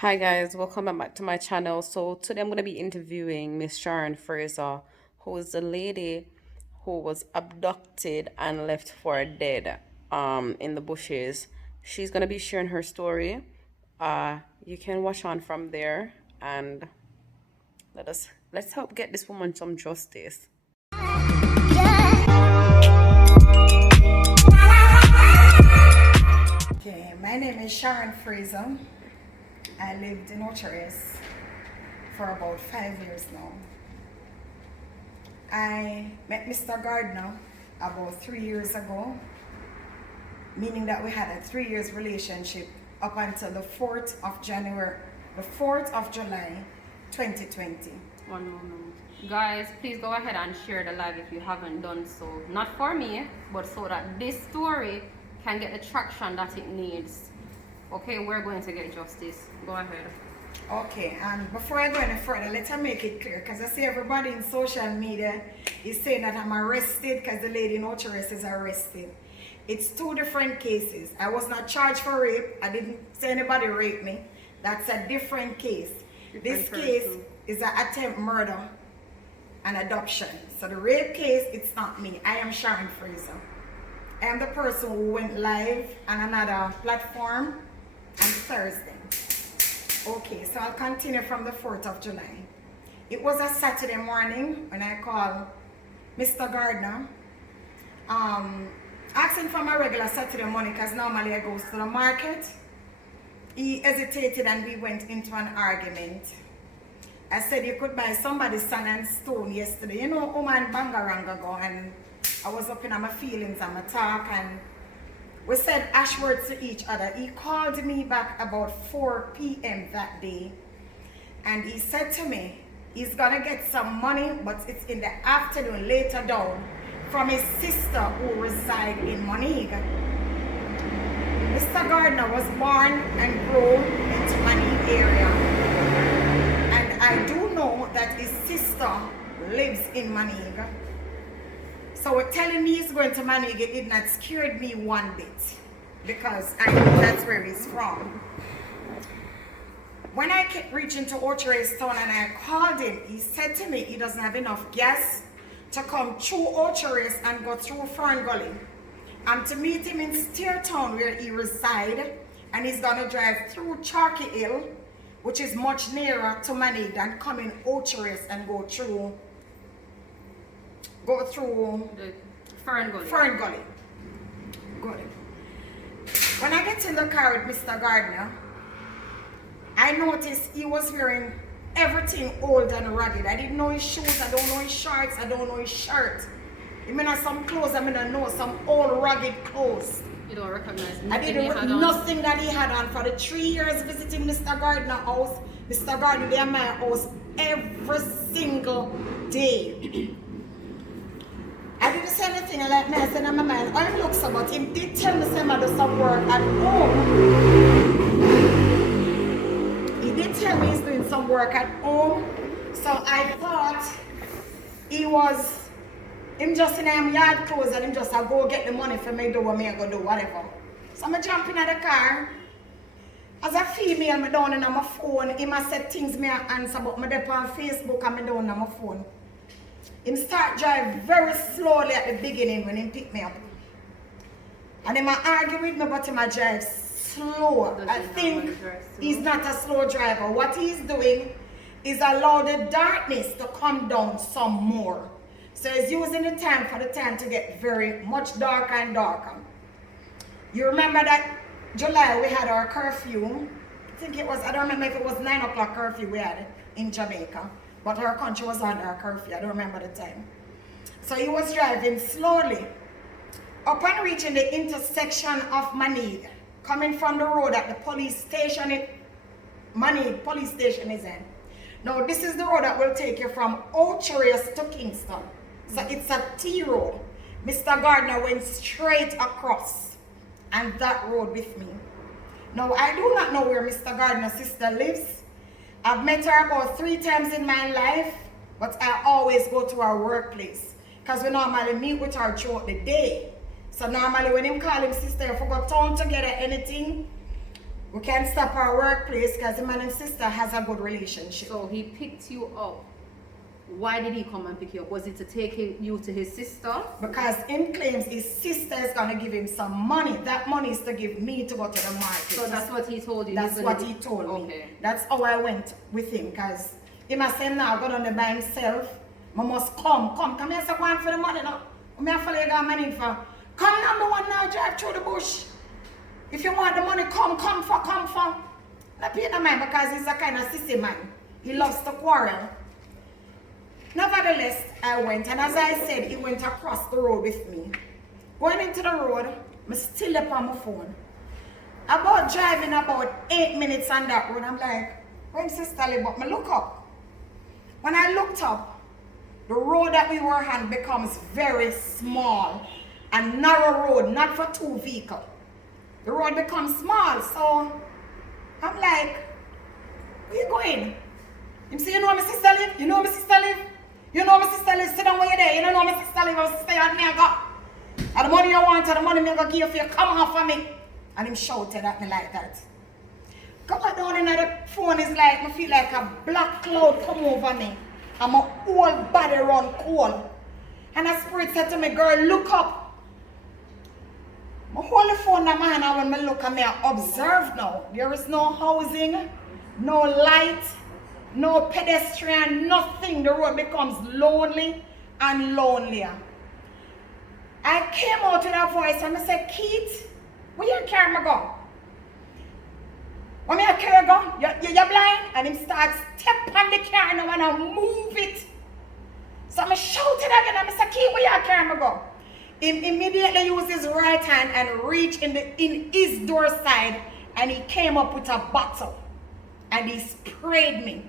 Hi guys, welcome back to my channel. So today I'm going to be interviewing Miss Sharon Frazer, who is the lady who was abducted and left for dead in the bushes. She's going to be sharing her story. You can watch on from there and let's help get this woman some justice. Okay, my name is Sharon Frazer. I lived in Ochares for about 5 years now. I met Mr. Gardner about 3 years ago, meaning that we had a 3 years relationship up until the 4th of July 2020. One moment. Guys, please go ahead and share the live if you haven't done so. Not for me, but so that this story can get the traction that it needs. Okay, we're going to get justice. Go ahead. Okay, and before I go any further, let me make it clear, because I see everybody in social media is saying that I'm arrested because the lady in Ochares is arrested. It's two different cases. I was not charged for rape. I didn't say anybody raped me. That's a different case. This case is an attempt murder and adoption. So the rape case, it's not me. I am Sharon Frazer. I am the person who went live on another platform on Thursday. Okay, so I'll continue from the 4th of July. It was a Saturday morning when I called Mr. Gardner, asking for my regular Saturday money because normally I go to the market. He hesitated and we went into an argument. I said you could buy somebody's sand and stone yesterday. You know, woman bangaranga go, and I was up in my feelings and my talk, and we said ash words to each other. He called me back about 4 p.m. that day, and he said to me he's gonna get some money, but it's in the afternoon later down, from his sister who resides in Montego. Mr. Gardner was born and grown into Montego area, and I do know that his sister lives in Montego. So telling me he's going to Montego did not scare me one bit, because I know that's where he's from. When I kept reaching to Ochares town and I called him, he said to me he doesn't have enough gas to come through Ochares and go through Fern Gully. I'm to meet him in Steertown where he resides, and he's gonna drive through Chalky Hill, which is much nearer to Montego, than come in Ochares and go through The Fern Gully. Fern Gully. Good. When I get in the car with Mr. Gardner, I noticed he was wearing everything old and ragged. I didn't know his shoes, I don't know his shorts, I don't know his shirt. I mean, some clothes, I know some old ragged clothes. You don't recognize I didn't know nothing that he had on. For the 3 years visiting Mr. Gardner's house, Mr. Gardner there at my house every single day. I didn't say anything like me. I said in my mind, I look so, but he did tell me some do some work at home. He did tell me he's doing some work at home. So I thought him just in him yard clothes and him just go get the money for me do what me I go do, whatever. So I jump in the car. As a female, I down on my phone. He must say things me answer, but I dey on Facebook and I down on my phone. Him start drive very slowly at the beginning when he pick me up. And he might argue with me, but he might drive slow. I think he's not a slow driver. What he's doing is allow the darkness to come down some more. So he's using the time for the time to get very much darker and darker. You remember that July we had our curfew. I think it was, I don't remember if it was 9 o'clock curfew we had in Jamaica. But our country was under a curfew, I don't remember the time. So he was driving slowly. Upon reaching the intersection of Montego, coming from the road at the police station, Montego police station is in. Now this is the road that will take you from Ochares to Kingston. So it's a T road. Mr. Gardner went straight across and that road with me. Now I do not know where Mr. Gardner's sister lives. I've met her about 3 times in my life, but I always go to her workplace because we normally meet with her throughout the day. So normally when him call him sister, if we go town together, anything, We can stop our workplace because the man and sister has a good relationship. So he picked you up. Why did he come and pick you up? Was it to take you to his sister? Because him claims his sister is going to give him some money. That money is to give me to go to the market. So that's what he told you? That's what he told me. Okay. That's how I went with him. Because he must say now, go down there by himself. I must come here, so go on for the money now. I have to lay down money for. Come now, the one now, drive through the bush. If you want the money, come for. Not pay no mind because he's a kind of sissy man. He loves to quarrel. Nevertheless, I went, and as I said, he went across the road with me. Going into the road, I'm still up on my phone. About driving about 8 minutes on that road, I'm like, where's Sasha-lee? But I look up. When I looked up, the road that we were on becomes very small. A narrow road, not for two vehicles. The road becomes small, so I'm like, where you going? You say, you know my sister live? You know my sister live? You know my sister live? Sit down where you're there. You don't know my sister live? My sister at me, I got. And the money you want, and the money me going to give you, come off of me. And him shouted at me like that. Come down in the phone is like, I feel like a black cloud come over me. And my whole body run cold. And the spirit said to me, girl, look up. I hold the phone in my hand, and when I look at me, I observe now. There is no housing, no light, no pedestrian, nothing. The road becomes lonely and lonelier. I came out with a voice and I said, Keith, where you carry me go? Where me carry go? You're blind? And him starts step on the car and I want to move it. So I shouted again and I said, Keith, where you carry me go? He immediately used his right hand and reached in his door side, and he came up with a bottle and he sprayed me.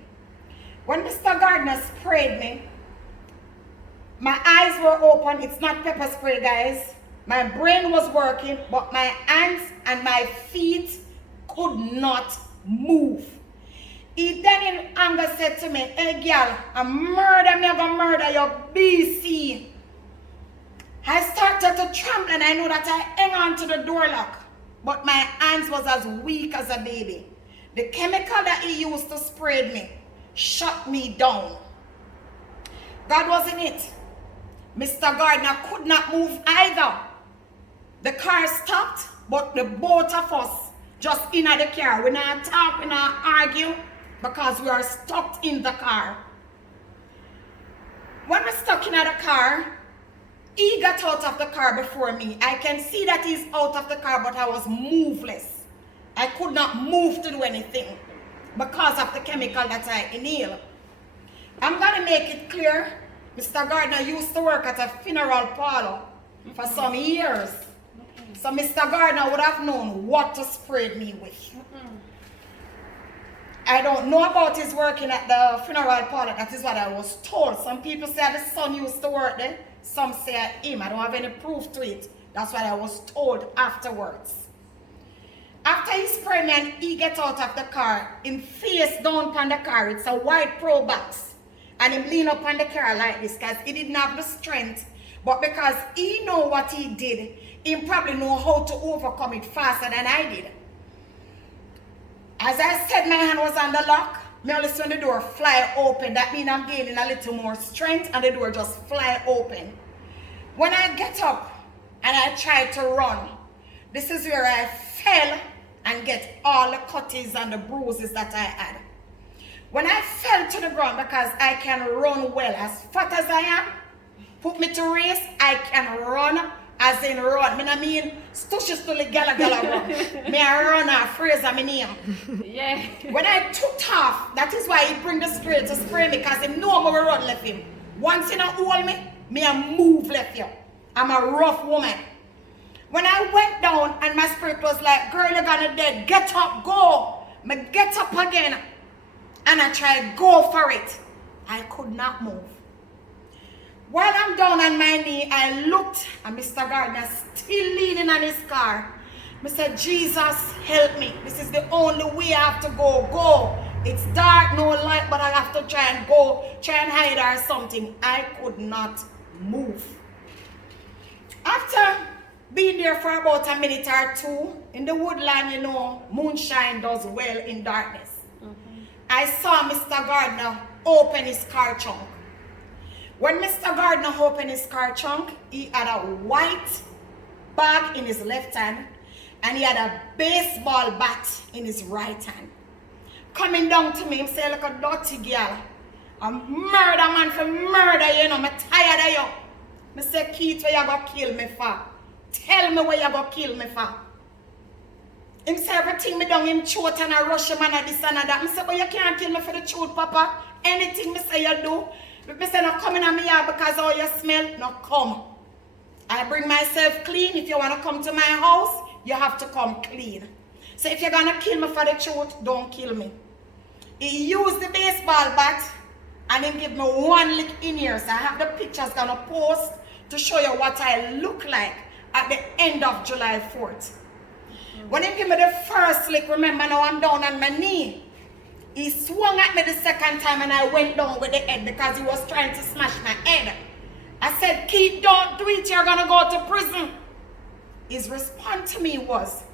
When Mr. Gardner sprayed me, my eyes were open. It's not pepper spray, guys. My brain was working, but my hands and my feet could not move. He then in anger said to me, hey girl, I'm gonna murder your BC. I started to tremble and I knew that I hung on to the door lock, but my hands was as weak as a baby. The chemical that he used to spray me shut me down. God was in it. Mr. Gardner could not move either. The car stopped, but the both of us just in the car. We not talk, we not argue, because we are stuck in the car. When we're stuck in the car, he got out of the car before me. I can see that he's out of the car, but I was moveless. I could not move to do anything because of the chemical that I inhale. I'm going to make it clear, Mr. Gardner used to work at a funeral parlor for some years. So Mr. Gardner would have known what to spray me with. I don't know about his working at the funeral parlor. That is what I was told. Some people say the son used to work there. Some say him. I don't have any proof to it. That's what I was told afterwards. After he sprayed me and he get out of the car, him face down upon the car. It's a white Pro box. And him lean up on the car like this because he didn't have the strength. But because he know what he did, he probably know how to overcome it faster than I did. As I said, my hand was on the lock. Me only saw the door fly open. That means I'm gaining a little more strength and the door just fly open. When I get up and I try to run, this is where I fell and get all the cuts and the bruises that I had. When I fell to the ground, because I can run well, as fat as I am, put me to race, I can run as in run. I mean, stushes to the gala run. Me a runner, Frazer my name. Yeah. When I took off, that is why he bring the spray to spray me, because he know me run left him. Once he not hold me, me a move left you. I'm a rough woman. When I went down and my spirit was like, girl, you're gonna dead. Get up, go. Me get up again. And I tried go for it. I could not move. While I'm down on my knee, I looked and Mr. Gardner still leaning on his car. I said, Jesus, help me. This is the only way I have to go. Go. It's dark, no light, but I have to try and go, try and hide or something. I could not move. After Been there for about a minute or two. In the woodland, you know, moonshine does well in darkness. I saw Mr. Gardner open his car trunk. When Mr. Gardner opened his car trunk, he had a white bag in his left hand and he had a baseball bat in his right hand. Coming down to me, he said, look a dirty girl. A murder man for murder, you know, I'm tired of you. I said, Keith, where you going to kill me for? Tell me where you going to kill me for. Him say everything me done him throat and I rush him and I this and that. I say, but you can't kill me for the truth, Papa. Anything me say you do. But me say, no come in on me here because all you smell, no come. I bring myself clean. If you want to come to my house, you have to come clean. So if you're going to kill me for the truth, don't kill me. He used the baseball bat and he give me one lick in here. So I have the pictures going to post to show you what I look like at the end of July 4th. When he gave me the first lick, remember now I'm down on my knee. He swung at me the second time and I went down with the head because he was trying to smash my head. I said, Keith, don't do it, you're going to go to prison. His response to me was,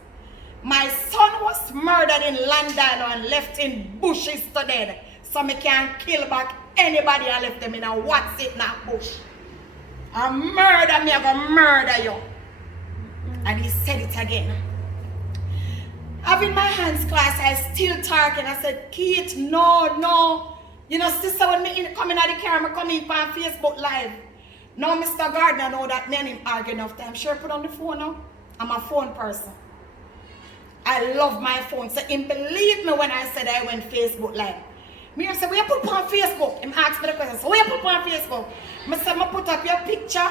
my son was murdered in Landalo and left in bushes to dead. So me can't kill back anybody I left them in a what's it now bush. I murder me, I'm going to murder you. And he said it again. Having my hands clasped, I still talking. I said, Keith, no. You know, sister, when me come in at the car, I come in on Facebook Live. Now Mr. Gardner know that me and him argue enough time. Sure, put on the phone now. I'm a phone person. I love my phone. So him believe me when I said I went Facebook Live. Me say, where you put on Facebook? Him asked me the question, so where you put on Facebook? I said, I put up your picture,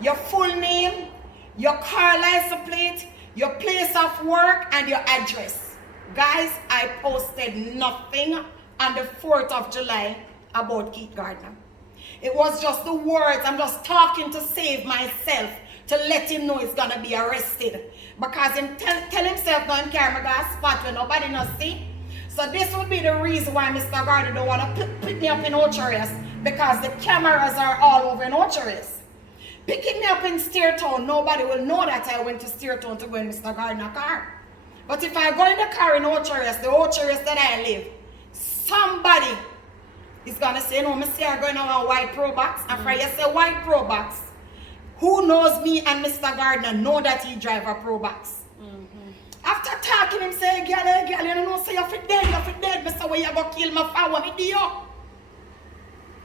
your full name, your car license plate, your place of work, and your address. Guys, I posted nothing on the 4th of July about Keith Gardner. It was just the words. I'm just talking to save myself, to let him know he's gonna be arrested. Because him tell himself don't carry a spot when nobody knows see. So this would be the reason why Mr. Gardner don't want to pick me up in Ocho-Rios, because the cameras are all over in Ocho-Rios. Picking me up in Steertown, nobody will know that I went to Steertown to go in Mr. Gardner's car. But if I go in the car in Ocho-Rios, the Ocho-Rios that I live, somebody is going to say, no, I see her going on a white Pro Box. And for you say white Pro Box, who knows me and Mr. Gardner know that he drive a Pro Box. After talking, him say, girl, you know, say you're dead. Mr. Where you go kill my father, me do you?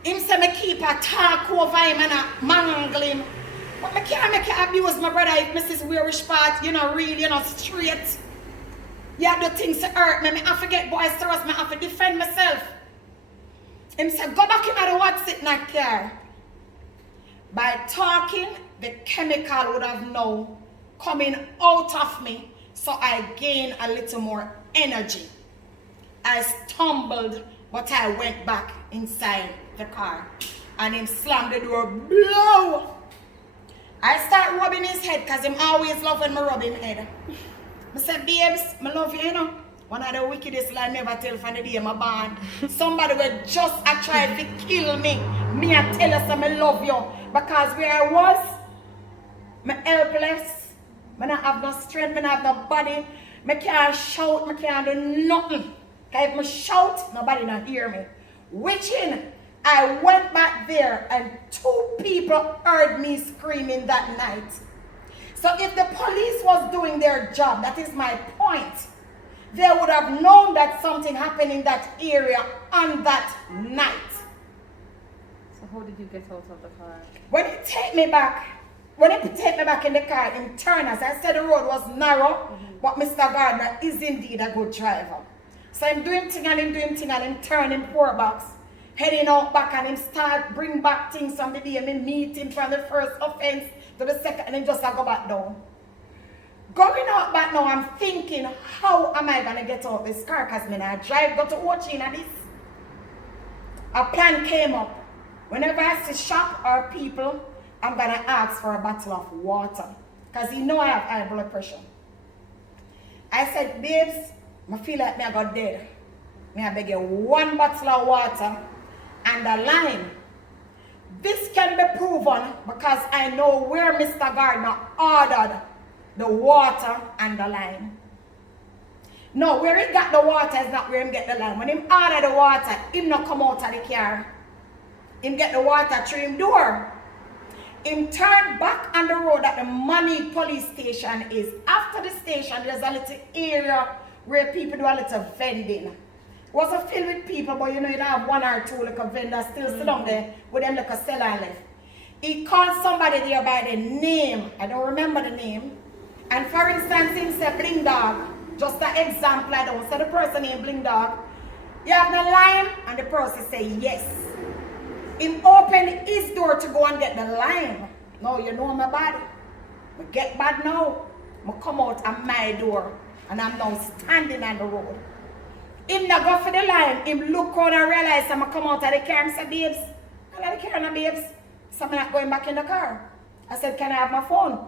Him say me keep a talk over him and a mangle him. But I can't make you abuse my brother if Mrs. Wearish part, you know, real, you know, straight. You have the things to hurt me. I forget boys to us, I have to defend myself. Him say, go back in the what's it in that car. By talking, the chemical would have now coming out of me, so I gain a little more energy. I stumbled, but I went back inside the car and him slammed the door, blow. I start rubbing his head because him always love when I rub him head. I said, babes, I love you, you know. One of the wickedest lie I never tell from the day I'm born. Somebody will just try to kill me. Me I tell you some I love you. Because where I was, I'm helpless. I don't have no strength, I don't have no body. I can't shout, I can't do nothing. Because if I shout, nobody not hear me. Which in, I went back there and 2 people heard me screaming that night. So if the police was doing their job, that is my point, they would have known that something happened in that area on that night. So how did you get out of the car? When he take me back in the car in Turners, I said the road was narrow, but Mr. Gardner is indeed a good driver. So I'm doing thing and him turning 4 box, heading out back and him start bring back things from the day I meet him from the first offense to the second and then just I go back down. Going out back now, I'm thinking, how am I gonna get out of this car? Because when I drive, go to watching at this. A plan came up. Whenever I see shop or people, I'm gonna ask for a bottle of water. Because he know I have high blood pressure. I said, babes, I feel like I got dead. I beg you 1 bottle of water and a lime. This can be proven because I know where Mr. Gardner ordered the water and the lime. No, where he got the water is not where him get the lime. When him order the water, him not come out of the car. Him get the water through him door. Him turn back on the road that the money police station is. After the station, there's a little area where people do a little vending. It wasn't filled with people, but you know, you'd have one or two like a vendor still sit down there with them like a seller left. He called somebody there by the name. I don't remember the name. And for instance, him said Bling Dog. Just an example, I don't say the person named Bling Dog. You have the lime? And the person say yes. Him open his door to go and get the lime. No, you know my body. I get bad now. I come out of my door and I'm now standing on the road. Him not go for the lime. Him look around and realize I'm come out of the car and say, babes, I like the car now, babes. So I'm not going back in the car. I said, can I have my phone?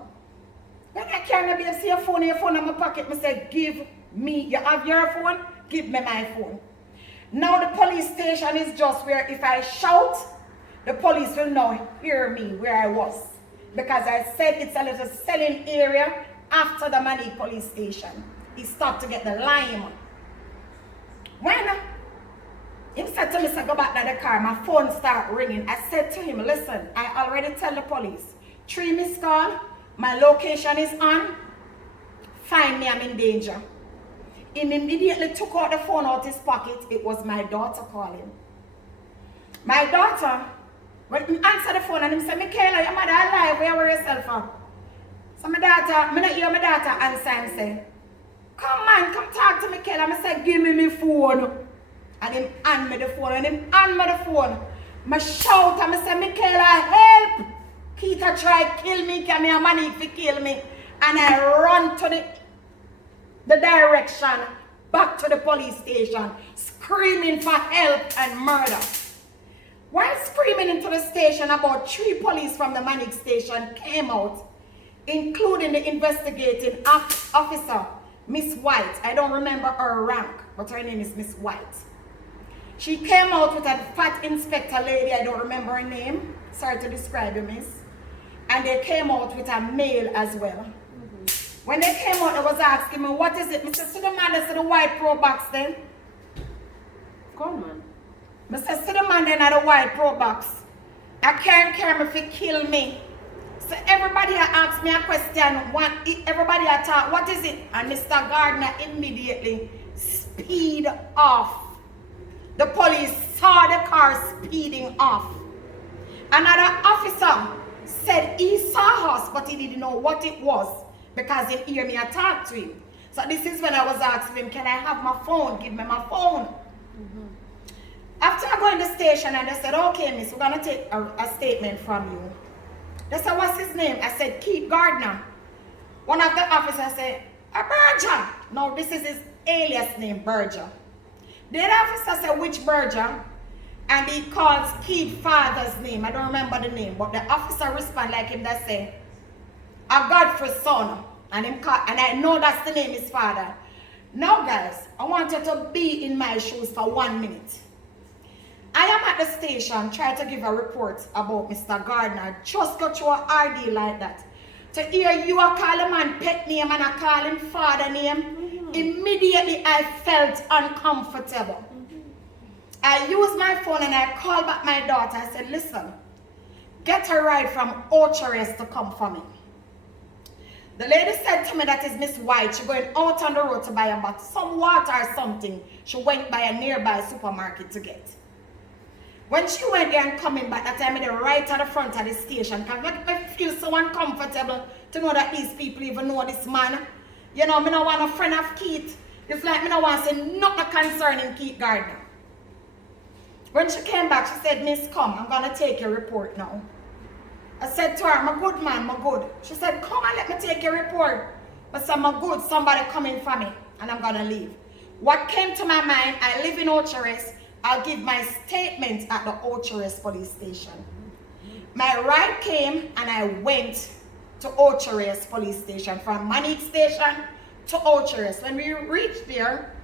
When I can't be see your phone in my pocket, I said, give me, you have your phone? Give me my phone. Now the police station is just where if I shout, the police will now hear me where I was. Because I said it's a little selling area after the money police station. He stopped to get the lime. When he said to me, go back to the car, my phone started ringing. I said to him, listen, I already tell the police, 3 missed call. My location is on. Find me, I'm in danger. He immediately took out the phone out his pocket. It was my daughter calling. My daughter, when he answered the phone and he said, Michaela, your mother alive, where were yourself from? So my daughter, I not hear my daughter answer and say, come man, come talk to Michaela. I said, give me my phone. And him hand me the phone. And him hand me the phone. I shout and I say, Michaela, help! Peter tried to kill me, give me a money to kill me. And I run to the direction back to the police station, screaming for help and murder. While screaming into the station, about 3 police from the Manic station came out, including the investigating officer, Miss White. I don't remember her rank, but her name is Miss White. She came out with a fat inspector lady, I don't remember her name. Sorry to describe you, miss. And they came out with a male as well. When they came out, they was asking me, what is it? Mr. See the man that's in the white pro box then? Go on, man. Mr. See the man then at the white pro box. I can't care if he kill me. So everybody asked me a question, everybody talk, what is it? And Mr. Gardner immediately speed off. The police saw the car speeding off. Another officer said he saw us, but he didn't know what it was because he heard me talk to him. So this is when I was asking him, can I have my phone? Give me my phone. After I go in the station and they said, okay, miss, we're going to take a statement from you. They said, what's his name? I said, Keith Gardner. One of the officers said, Berger. No, this is his alias name, Berger. The other officer said, which Berger? And he calls Keith's father's name. I don't remember the name, but the officer responded like him that say, a Godfrey's son. And I know that's the name of his father. Now guys, I want you to be in my shoes for 1 minute. I am at the station trying to give a report about Mr. Gardner. Just go through an ordeal like that. To hear you call a man pet name and I call him father name, immediately I felt uncomfortable. I used my phone and I called back my daughter. I said, listen, get a ride from Orchard to come for me. The lady said to me that is Miss White. She's going out on the road to buy some water or something. She went by a nearby supermarket to get. When she went there and coming back, that time I did right at the front of the station. Because I feel so uncomfortable to know that these people even know this man. You know, I don't want a friend of Keith. It's like I don't want to say nothing concerning Keith Gardner. When she came back, she said, Miss, come, I'm going to take your report now. I said to her, I'm a good man, I'm good. She said, come and let me take your report. I said, I'm good, somebody coming for me, and I'm going to leave. What came to my mind, I live in Ochares, I'll give my statement at the Ochares police station. My ride came, and I went to Ochares police station, from Manic station to Ochares. When we reached there,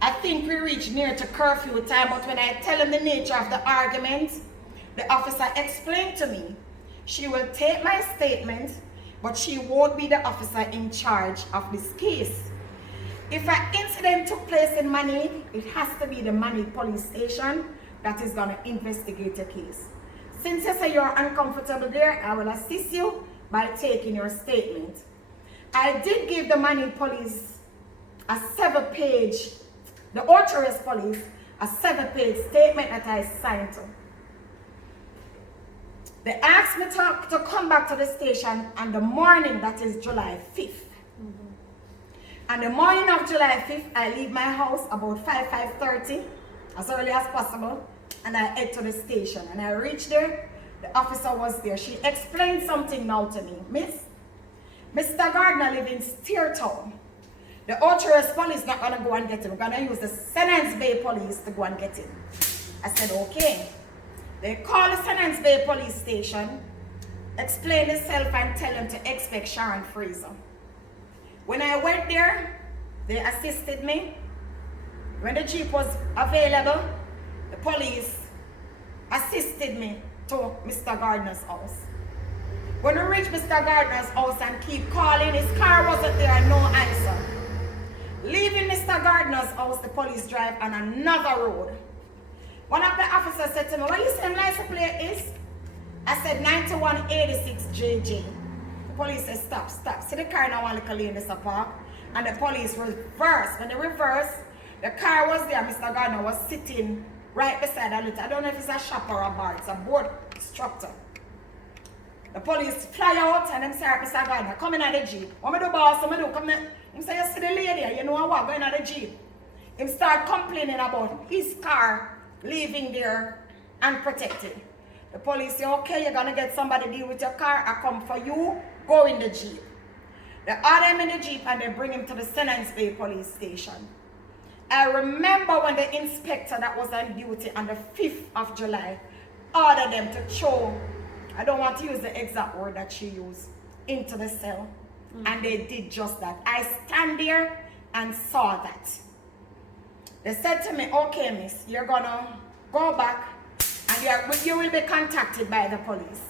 I think we reached near to curfew time, but when I tell him the nature of the argument, The officer explained to me she will take my statement, but she won't be the officer in charge of this case. If an incident took place in Manning, it has to be the Manning police station that is going to investigate the case. Since you say you're uncomfortable there, I will assist you by taking your statement. I did give the Manning police a 7-page, the Orchard police, a 7-page statement that I signed to. They asked me to come back to the station on the morning, that is July 5th. On the morning of July 5th, I leave my house about 5:30, as early as possible, and I head to the station. And I reach there, the officer was there. She explained something now to me. Miss, Mr. Gardner lives in Steertown. The Orchard police not going to go and get him. We're going to use the Senance Bay police to go and get him. I said, okay. They call the Senance Bay police station, explain themselves and tell them to expect Sharon Frazer. When I went there, they assisted me. When the jeep was available, the police assisted me to Mr. Gardner's house. When we reached Mr. Gardner's house and keep calling, his car wasn't there and no answer. Leaving Mr. Gardner's house, the police drive on another road. One of the officers said to me, what you say license plate is? I said 9186 JJ. The police said, stop. See the car now one little lane this park. And the police reversed. When they reversed, the car was there. Mr. Gardner was sitting right beside a little. I don't know if it's a shop or a bar. It's a board structure. The police fly out and them say, Mr. Gardner, come in at the jeep. What me do, boss? What me do? Come in. Him say, you see the lady, you know what, going at the jeep. Him start complaining about his car leaving there unprotected. The police say, okay, you're going to get somebody to deal with your car. I come for you. Go in the jeep. They order him in the jeep and they bring him to the Senance Bay police station. I remember when the inspector that was on duty on the 5th of July ordered them to throw, I don't want to use the exact word that she used, into the cell. And they did just that. I stand there and saw that. They said to me, okay, miss, you're going to go back and you will be contacted by the police.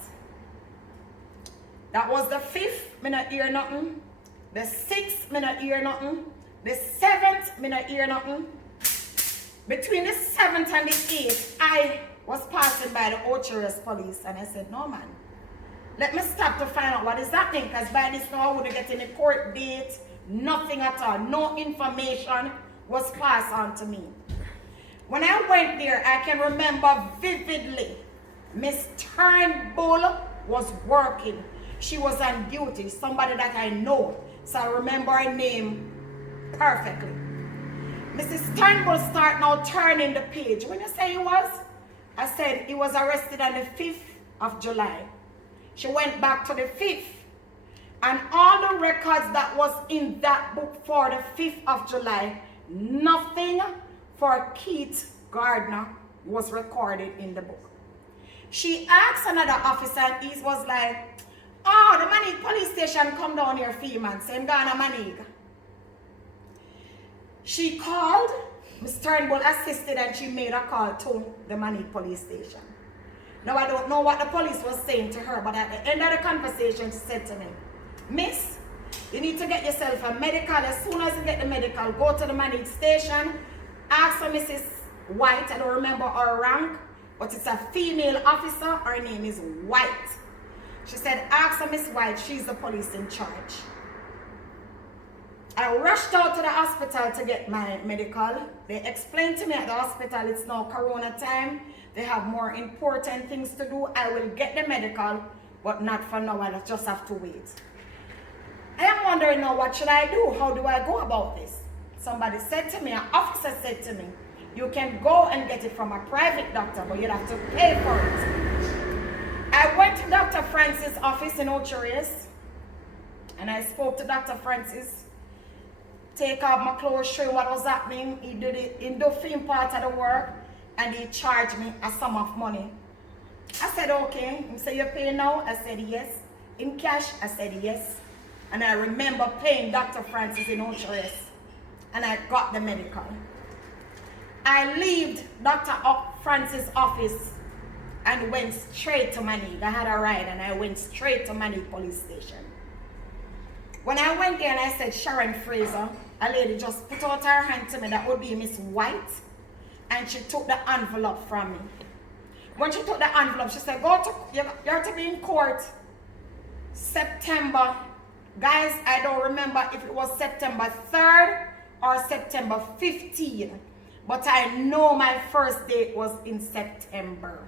That was the 5th, me not hear nothing. The 6th, me not hear nothing. The 7th, me not hear nothing. Between the 7th and the 8th, I was passing by the Orchard police and I said, no man, let me stop to find out what is happening, because by this now I wouldn't get any court date, nothing at all. No information was passed on to me. When I went there, I can remember vividly, Miss Turnbull was working. She was on duty, somebody that I know. So I remember her name perfectly. Mrs. Turnbull started now turning the page. When you say he was, I said he was arrested on the 5th of July. She went back to the 5th. And all the records that was in that book for the 5th of July, nothing for Keith Gardner was recorded in the book. She asked another officer and he was like, oh, the Manning police station come down here for you, man. Same Ghana Manning. She called, Ms. Turnbull assisted and she made a call to the Manning police station. Now I don't know what the police was saying to her, but at the end of the conversation she said to me, Miss, you need to get yourself a medical. As soon as you get the medical, go to the Manning station, ask for Mrs. White. I don't remember her rank, but it's a female officer. Her name is White. She said, ask for Miss White. She's the police in charge. I rushed out to the hospital to get my medical. They explained to me at the hospital it's now Corona time. They have more important things to do. I will get the medical, but not for now. I just have to wait. I am wondering now, what should I do? How do I go about this? Somebody said to me, an officer said to me, you can go and get it from a private doctor, but you'll have to pay for it. I went to Dr. Francis' office in Orchard, and I spoke to Dr. Francis. Take off my clothes, show him what was happening. He did it in the film part of the work, and he charged me a sum of money. I said, okay. He said, you pay now? I said, yes. In cash? I said, yes. And I remember paying Dr. Francis in Orchard, and I got the medical. I left Dr. Francis' office and went straight to Manique. I had a ride and I went straight to Manique police station. When I went there and I said, Sharon Frazer, a lady just put out her hand to me, that would be Miss White, and she took the envelope from me. When she took the envelope, she said, you have to be in court September. Guys, I don't remember if it was September 3rd or September 15th, but I know my first date was in September.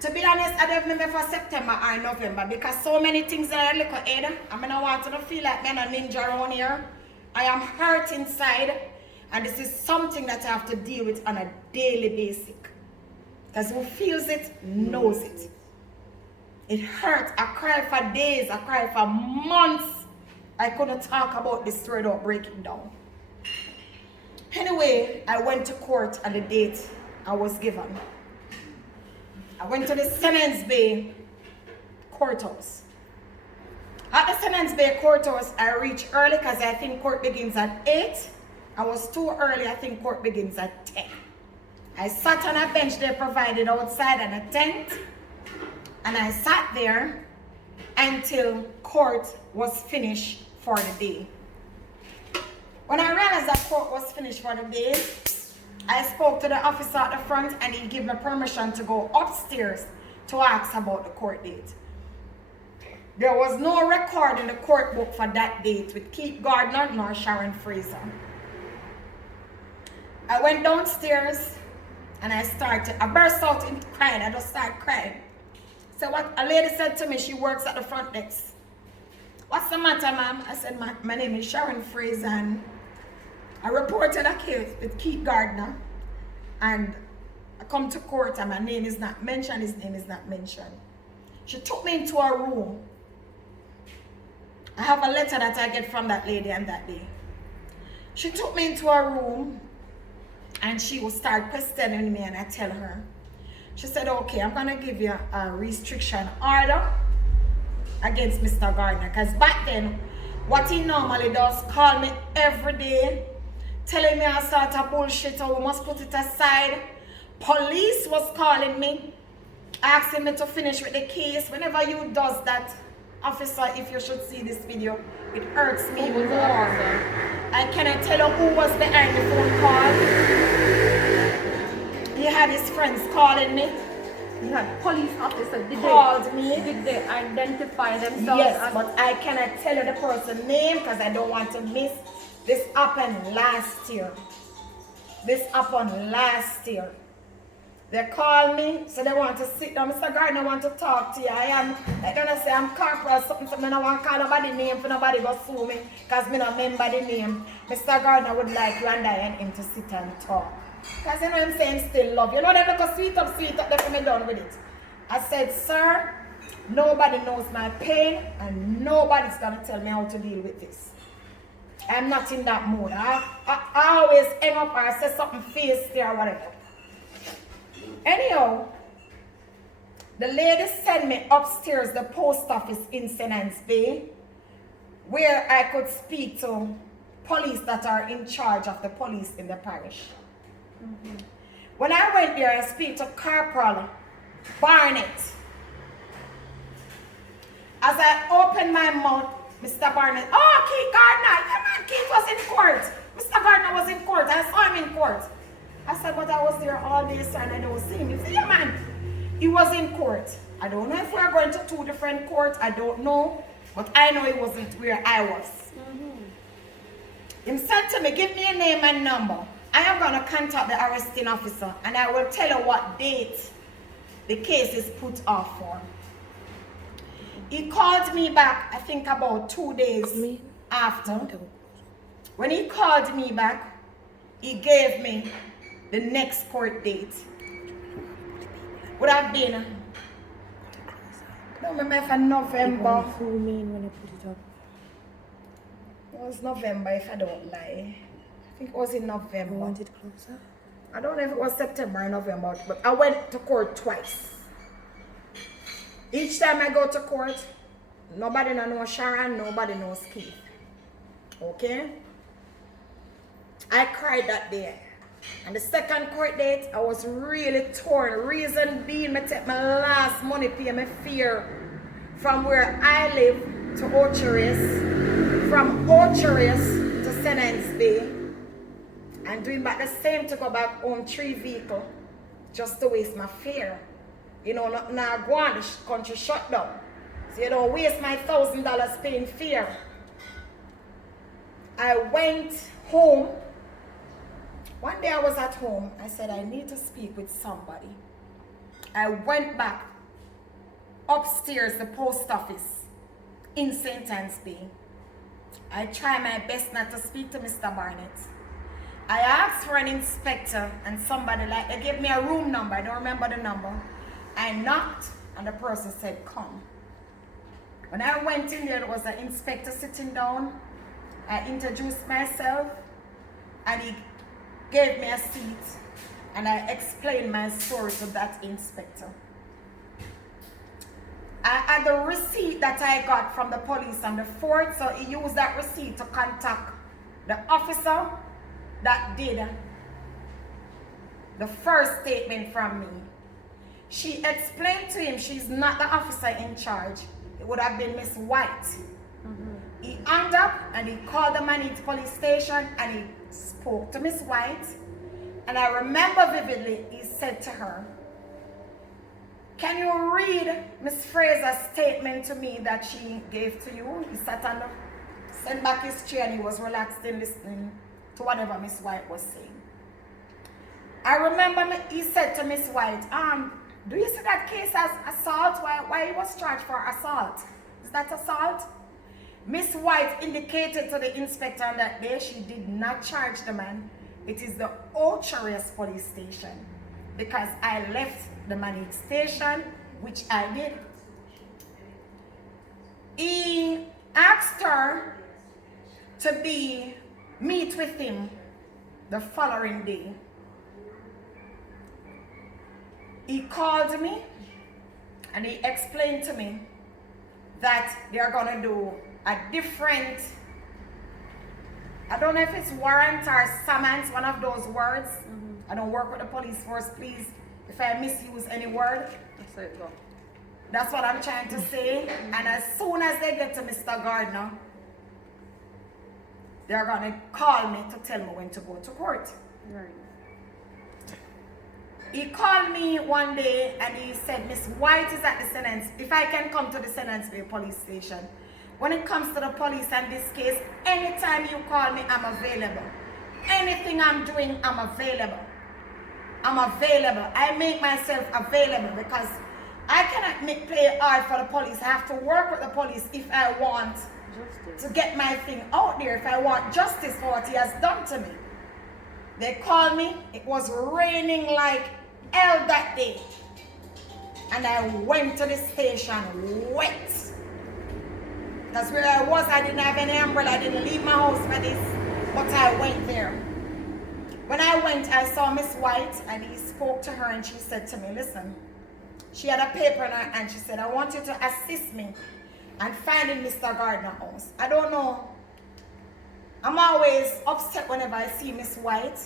To be honest, I don't remember for September or November because so many things that I look at head. I mean, I want to feel like I'm a ninja around here. I am hurt inside, and this is something that I have to deal with on a daily basis. Because who feels it knows it. It hurts. I cried for days. I cried for months. I couldn't talk about this story without breaking down. Anyway, I went to court on the date I was given. I went to the Sennons Bay courthouse. At the Sennons Bay courthouse, I reached early because I think court begins at 8. I was too early. I think court begins at 10. I sat on a bench they provided outside on a tent, and I sat there until court was finished for the day. When I realized that court was finished for the day, I spoke to the officer at the front and he gave me permission to go upstairs to ask about the court date. There was no record in the court book for that date with Keith Gardner nor Sharon Frazer. I went downstairs and I burst out in crying. I just started crying. So what a lady said to me, she works at the front desk. What's the matter, ma'am? I said, my name is Sharon Frazer and I reported a case with Keith Gardner, and I come to court and my name is not mentioned, his name is not mentioned. She took me into a room. I have a letter that I get from that lady on that day. She took me into a room and she would start questioning me, and I tell her. She said, okay, I'm gonna give you a restriction order against Mr. Gardner, because back then, what he normally does, call me every day, telling me I start a bullshit or we must put it aside. Police was calling me, asking me to finish with the case. Whenever you does that, officer, if you should see this video, it hurts me more. I cannot tell you who was behind the phone call. He had his friends calling me. You had police officers. Did they identify themselves? Yes, but I cannot tell you the person's name because I don't want to miss. This happened last year. They call me, so they want to sit down. Mr. Gardner, I want to talk to you. I don't say I'm corporal or something, I don't want to call nobody name for nobody go sue me because I don't remember the name. Mr. Gardner would like you and I and him to sit and talk. Because you know I'm saying still love. You know they look sweet up, they me done with it. I said, sir, nobody knows my pain and nobody's going to tell me how to deal with this. I'm not in that mood. I always hang up or say something feisty or whatever. Anyhow, the lady sent me upstairs the post office in Sennons Bay, where I could speak to police that are in charge of the police in the parish. Mm-hmm. When I went there, I speak to Corporal Barnett. As I opened my mouth, Mr. Barnett, oh, Keith Gardner, yeah man, Keith was in court. Mr. Gardner was in court, I saw him in court. I said, but I was there all day, sir, and I don't see him. He said, yeah man, he was in court. I don't know if we are going to 2 different courts, I don't know, but I know he wasn't where I was. He said to me, give me a name and number. I am going to contact the arresting officer, and I will tell you what date the case is put off for. He called me back, I think about 2 days after. When he called me back, he gave me the next court date. Would have been, I don't remember if in November. Full mean when you put it up. It was November if I don't lie. I think it was in November. You want it closer? I don't know if it was September or November, but I went to court twice. Each time I go to court, nobody knows Sharon, nobody knows Keith. Okay? I cried that day. And the second court date, I was really torn. Reason being, I take my last money pay my fare from where I live to Orchardist, from Orchardist to St. Bay, and doing back the same to go back home 3 vehicle just to waste my fare. You know, now go on, the country shut down. So you don't waste my $1,000 paying fare. I went home. One day I was at home. I said, I need to speak with somebody. I went back upstairs, the post office in St. Anne's Bay. I tried my best not to speak to Mr. Barnett. I asked for an inspector and somebody, like, they gave me a room number. I don't remember the number. I knocked and the person said, come. When I went in there was an inspector sitting down. I introduced myself and he gave me a seat and I explained my story to that inspector. I had the receipt that I got from the police on the 4th, so he used that receipt to contact the officer that did the first statement from me. She explained to him she's not the officer in charge. It would have been Miss White. He hung up and he called the Manatee police station and he spoke to Miss White. And I remember vividly, he said to her, can you read Miss Frazer's statement to me that she gave to you? He sat on the, sent back his chair and he was relaxed in listening to whatever Miss White was saying. I remember he said to Miss White, do you see that case as assault? Why he was charged for assault? Is that assault? Miss White indicated to the inspector on that day she did not charge the man. It is the Orchardist police station because I left the Manatee station, which I did. He asked her to meet with him the following day. He called me and he explained to me that they're gonna do a different, I don't know if it's warrant or summons, one of those words. I don't work with the police force, please. If I misuse any word, that's what I'm trying to say. And as soon as they get to Mr. Gardner, they're gonna call me to tell me when to go to court. Right. He called me one day and he said, Miss White is at the sentence. If I can come to the Sentence Bay police station. When it comes to the police and this case, anytime you call me, I'm available. Anything I'm doing, I'm available. I'm available. I make myself available because I cannot play hard for the police. I have to work with the police if I want to get my thing out there, if I want justice for what he has done to me. They called me. It was raining like hell that day. And I went to the station wet. That's where I was. I didn't have any umbrella. I didn't leave my house for this. But I went there. When I went, I saw Miss White and he spoke to her and she said to me, listen, she had a paper in her and she said, I want you to assist me in finding Mr. Gardner's house. I don't know. I'm always upset whenever I see Miss White.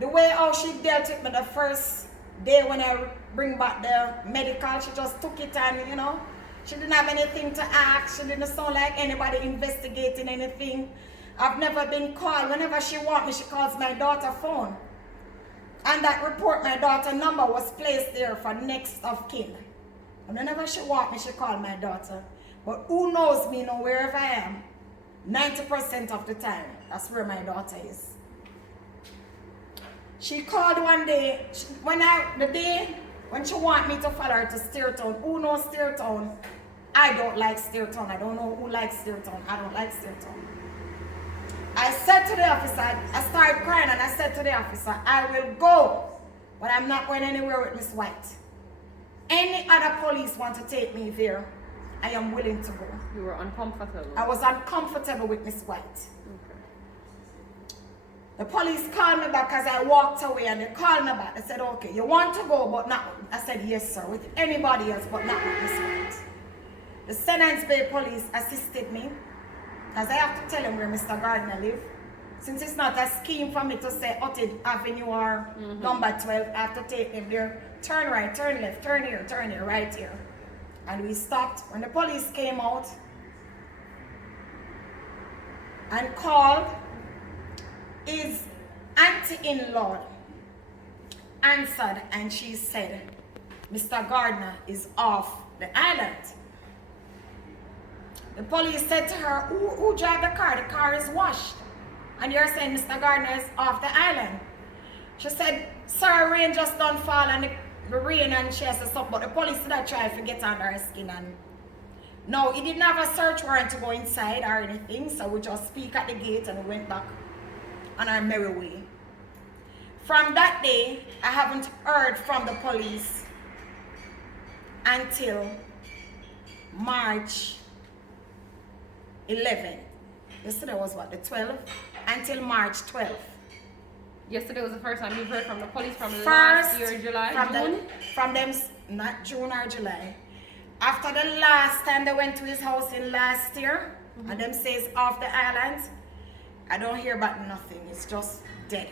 The way how she dealt with me the first day when I bring back the medical, she just took it and, you know, she didn't have anything to ask. She didn't sound like anybody investigating anything. I've never been called. Whenever she wants me, she calls my daughter's phone. And that report, my daughter's number was placed there for next of kin. And whenever she wants me, she calls my daughter. But who knows me, know wherever I am, 90% of the time, that's where my daughter is. She called one day, the day when she want me to follow her to Steertown. Who knows Steertown? I don't like Steertown. I don't know who likes Steertown. I don't like Steertown. I said to the officer, I started crying and I said to the officer, I will go, but I'm not going anywhere with Miss White. Any other police want to take me there, I am willing to go. You were uncomfortable. I was uncomfortable with Miss White. Okay. The police called me back as I walked away and they called me back. They said, okay, you want to go, but not with me. I said, yes, sir, with anybody else, but not with Miss White. The St. Bay police assisted me because I have to tell them where Mr. Gardner lives. Since it's not a scheme for me to say Otted Avenue or number 12, I have to take them there. Turn right, turn left, turn here, right here. And we stopped. When the police came out and called, his auntie-in-law answered and she said, Mr. Gardner is off the island. The police said to her, who drive the car? The car is washed. And you're saying Mr. Gardner is off the island. She said, sir, rain just don't fall and the rain and she has to stop. But the police did not try to get under her skin. And no, he didn't have a search warrant to go inside or anything. So we just speak at the gate and we went back on our merry way. From that day, I haven't heard from the police until March 11th. Yesterday was what, the 12th? Until March 12th. Yesterday was the first time you heard from the police from last year, July, June? From them, not June or July. After the last time they went to his house in last year, and them says off the island, I don't hear about nothing. It's just dead.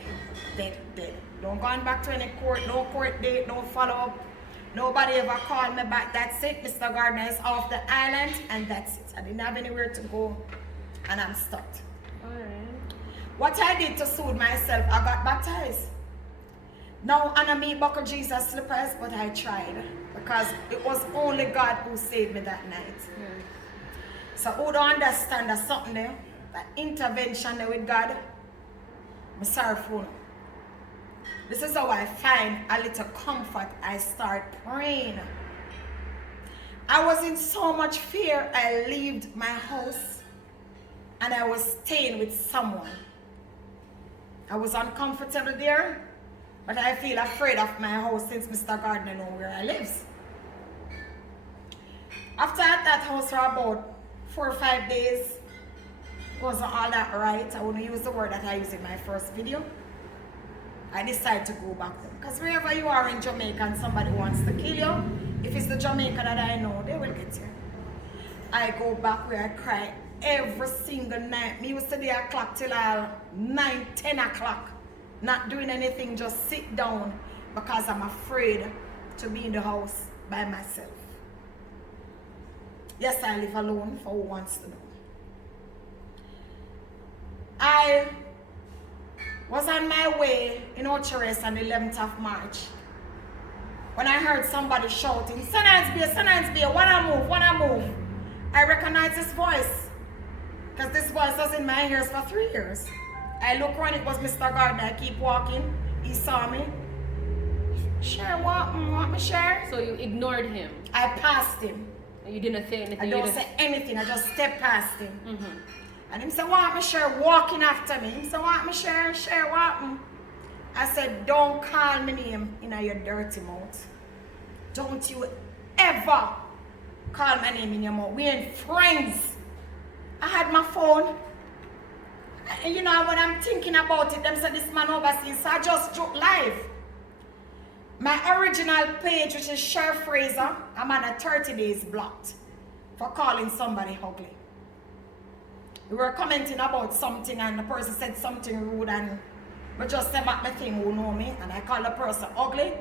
Don't go back to any court, no court date, no follow up. Nobody ever called me back. That's it. Mr. Gardner is off the island, and that's it. I didn't have anywhere to go, and I'm stuck. Alright. What I did to soothe myself, I got baptized. Now, I don't mean buckle Jesus slippers, but I tried. Because it was only God who saved me that night. Yes. So who don't understand that something there, that intervention there with God, I'm sorry for no. This is how I find a little comfort. I start praying. I was in so much fear, I left my house and I was staying with someone. I was uncomfortable there, but I feel afraid of my house since Mr. Gardner knows where I live. After at that house for about 4 or 5 days, it wasn't all that right. I wouldn't use the word that I used in my first video. I decided to go back there. Because wherever you are in Jamaica and somebody wants to kill you, if it's the Jamaica that I know, they will get you. I go back where I cry every single night. Me used to be at clock till 9, 10 o'clock. Not doing anything, just sit down because I'm afraid to be in the house by myself. Yes, I live alone for who wants to know. I was on my way in Ocherest on the 11th of March when I heard somebody shouting, Sasha-lee, wanna move. I recognized this voice because this voice was in my ears for 3 years. I look around, it was Mr. Gardner. I keep walking. He saw me. Share, want me share? So you ignored him? I passed him. And you didn't say anything? I don't say anything. I just step past him. And him say, want me share, walking after me. Him say, want me share, want me. I said, don't call me name in your dirty mouth. Don't you ever call my name in your mouth. We ain't friends. I had my phone. And you know, when I'm thinking about it, them say this man overseas, so I just joke live. My original page, which is Frazer, I'm on a 30 days blocked for calling somebody ugly. We were commenting about something and the person said something rude and we just said back my thing who know me and I called the person ugly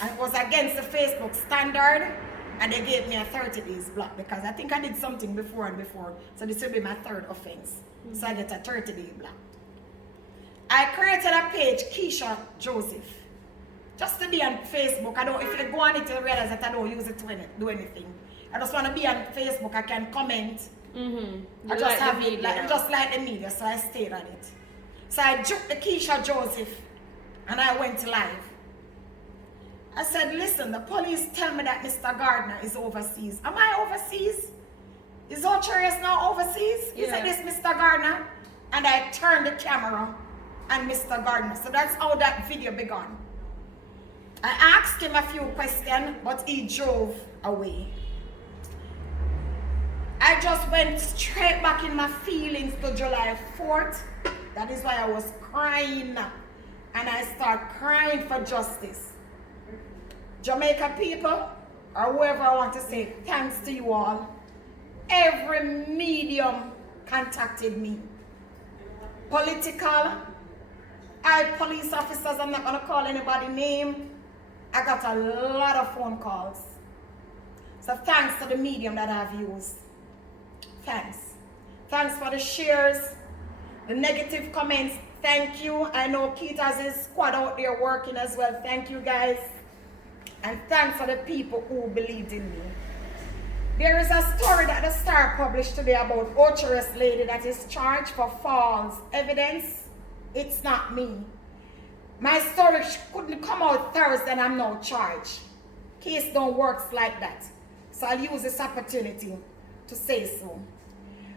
and it was against the Facebook standard and they gave me a 30 days block because I think I did something before. So this will be my third offense. So I get a 30 day block. I created a page, Keisha Joseph. Just to be on Facebook. If you go on it, you realize that I don't use it to do anything. I just want to be on Facebook. I can comment. I just like have it, just like the media, so I stayed on it. So I juked the Keisha Joseph and I went live. I said, listen, the police tell me that Mr. Gardner is overseas. Am I overseas? Is Ocherest now overseas? He said, this Mr. Gardner. And I turned the camera on Mr. Gardner. So that's how that video began. I asked him a few questions, but he drove away. I just went straight back in my feelings to July 4th. That is why I was crying. And I start crying for justice. Jamaica people, or whoever I want to say, thanks to you all. Every medium contacted me. political. I police officers, I'm not gonna call anybody name. I got a lot of phone calls. So thanks to the medium that I've used. Thanks. Thanks for the shares, the negative comments. Thank you. I know Keith has his squad out there working as well. Thank you guys. And thanks for the people who believed in me. There is a story that the Star published today about Ocherous lady that is charged for false evidence. It's not me. My story couldn't come out Thursday and I'm now charged. Case don't work like that. So I'll use this opportunity to say so.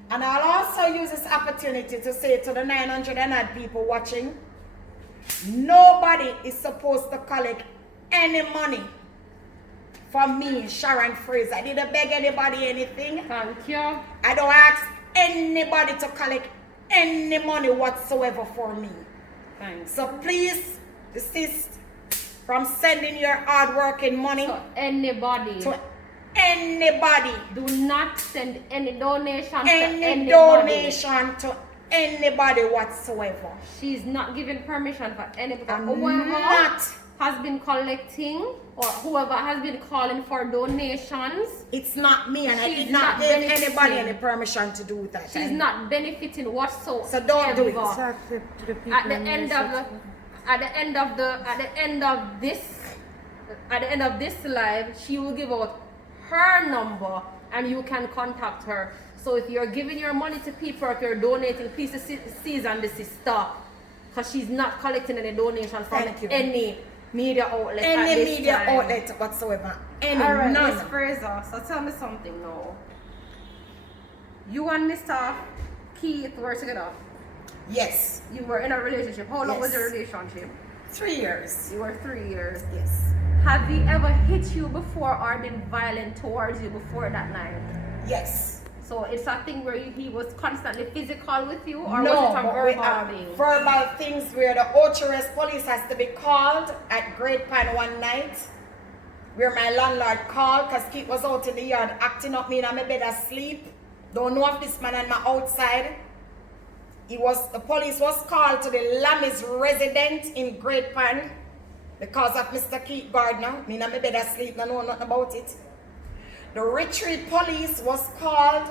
And I'll also use this opportunity to say to the 900 and odd people watching, nobody is supposed to collect any money from me, Sharon Frazer. I didn't beg anybody anything. Thank you. I don't ask anybody to collect any money whatsoever for me. Thanks. So please desist from sending your hard-working money So anybody. to anybody. Do not send any donation to Any anybody. donation to anybody whatsoever. She's not giving permission for anybody. I'm Whoever not. has been collecting or whoever has been calling for donations, It's not me, and I She's did not not give benefiting. anybody any permission to do that. she's not benefiting whatsoever. So don't do it. Exactly to the people At the in end your of the section. at the end of this live, she will give out her number and you can contact her. So if you're giving your money to people, if you're donating, please cease and desist, stop, because she's not collecting any donation from Thank you. any media outlet at Any this media time. outlet whatsoever. Any, All right, none. Miss Frazer, so tell me something now. You and Mr. Keith were together. Yes. You were in a relationship. How long was Yes. your relationship? 3 years. You were 3 years. Yes. Have he ever hit you before or been violent towards you before that night? Yes. So it's a thing where he was constantly physical with you, or No, was it a but we verbal have thing? verbal things where the Ocherous police has to be called at Great Pine one night, where my landlord called because Keith was out in the yard acting up me in my bed asleep. Don't know if this man and my outside. The police was called to the Lammy's resident in Great Pine because of Mr. Keith Gardner. Me in my bed asleep, I know nothing about it. The Retreat police was called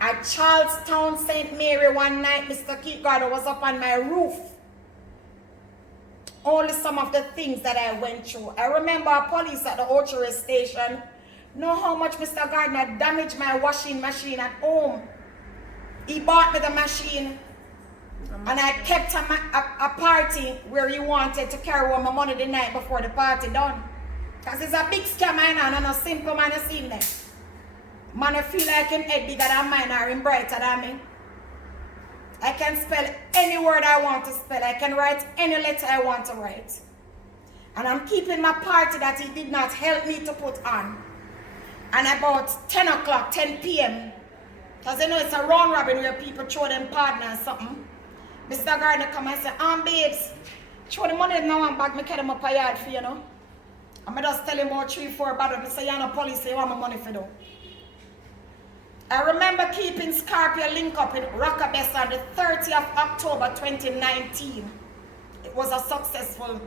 at Charlestown, St. Mary one night. Mr. Keith Gardner was up on my roof. Only some of the things that I went through. I remember police at the Ocherous station know how much Mr. Gardner damaged my washing machine at home. He bought me the machine and I kept a party where he wanted to carry away my money the night before the party done. Because it's a big scam and a simple man to see me. Man, I feel like him head bigger than mine or him brighter than me. I can spell any word I want to spell. I can write any letter I want to write. And I'm keeping my party that he did not help me to put on. And about 10 o'clock, 10 p.m., because you know it's a round robin where people throw them partners something. Mr. Gardner come and say, babes, throw the money in my one bag, me carry them up a yard for you, know. And I just tell him about 3-4 bad. I say, you're no police, you want my money for you. I remember keeping Scorpio link up in Rockabessa on the 30th of October 2019. It was a successful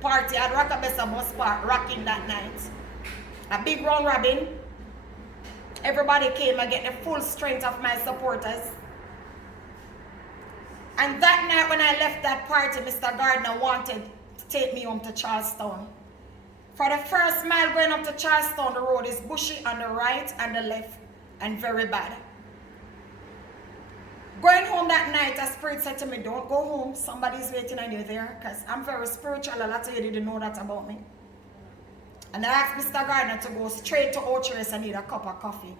party at Rockabessa Bus Park, rocking that night. A big round robin. Everybody came and get the full strength of my supporters. And that night when I left that party, Mr. Gardner wanted to take me home to Charlestown. For the first mile going up to Charlestown, the road is bushy on the right and the left and very bad. Going home that night, a spirit said to me, don't go home, somebody's waiting on you there, because I'm very spiritual. A lot of you didn't know that about me. And I asked Mr. Gardner to go straight to Ocherous and need a cup of coffee.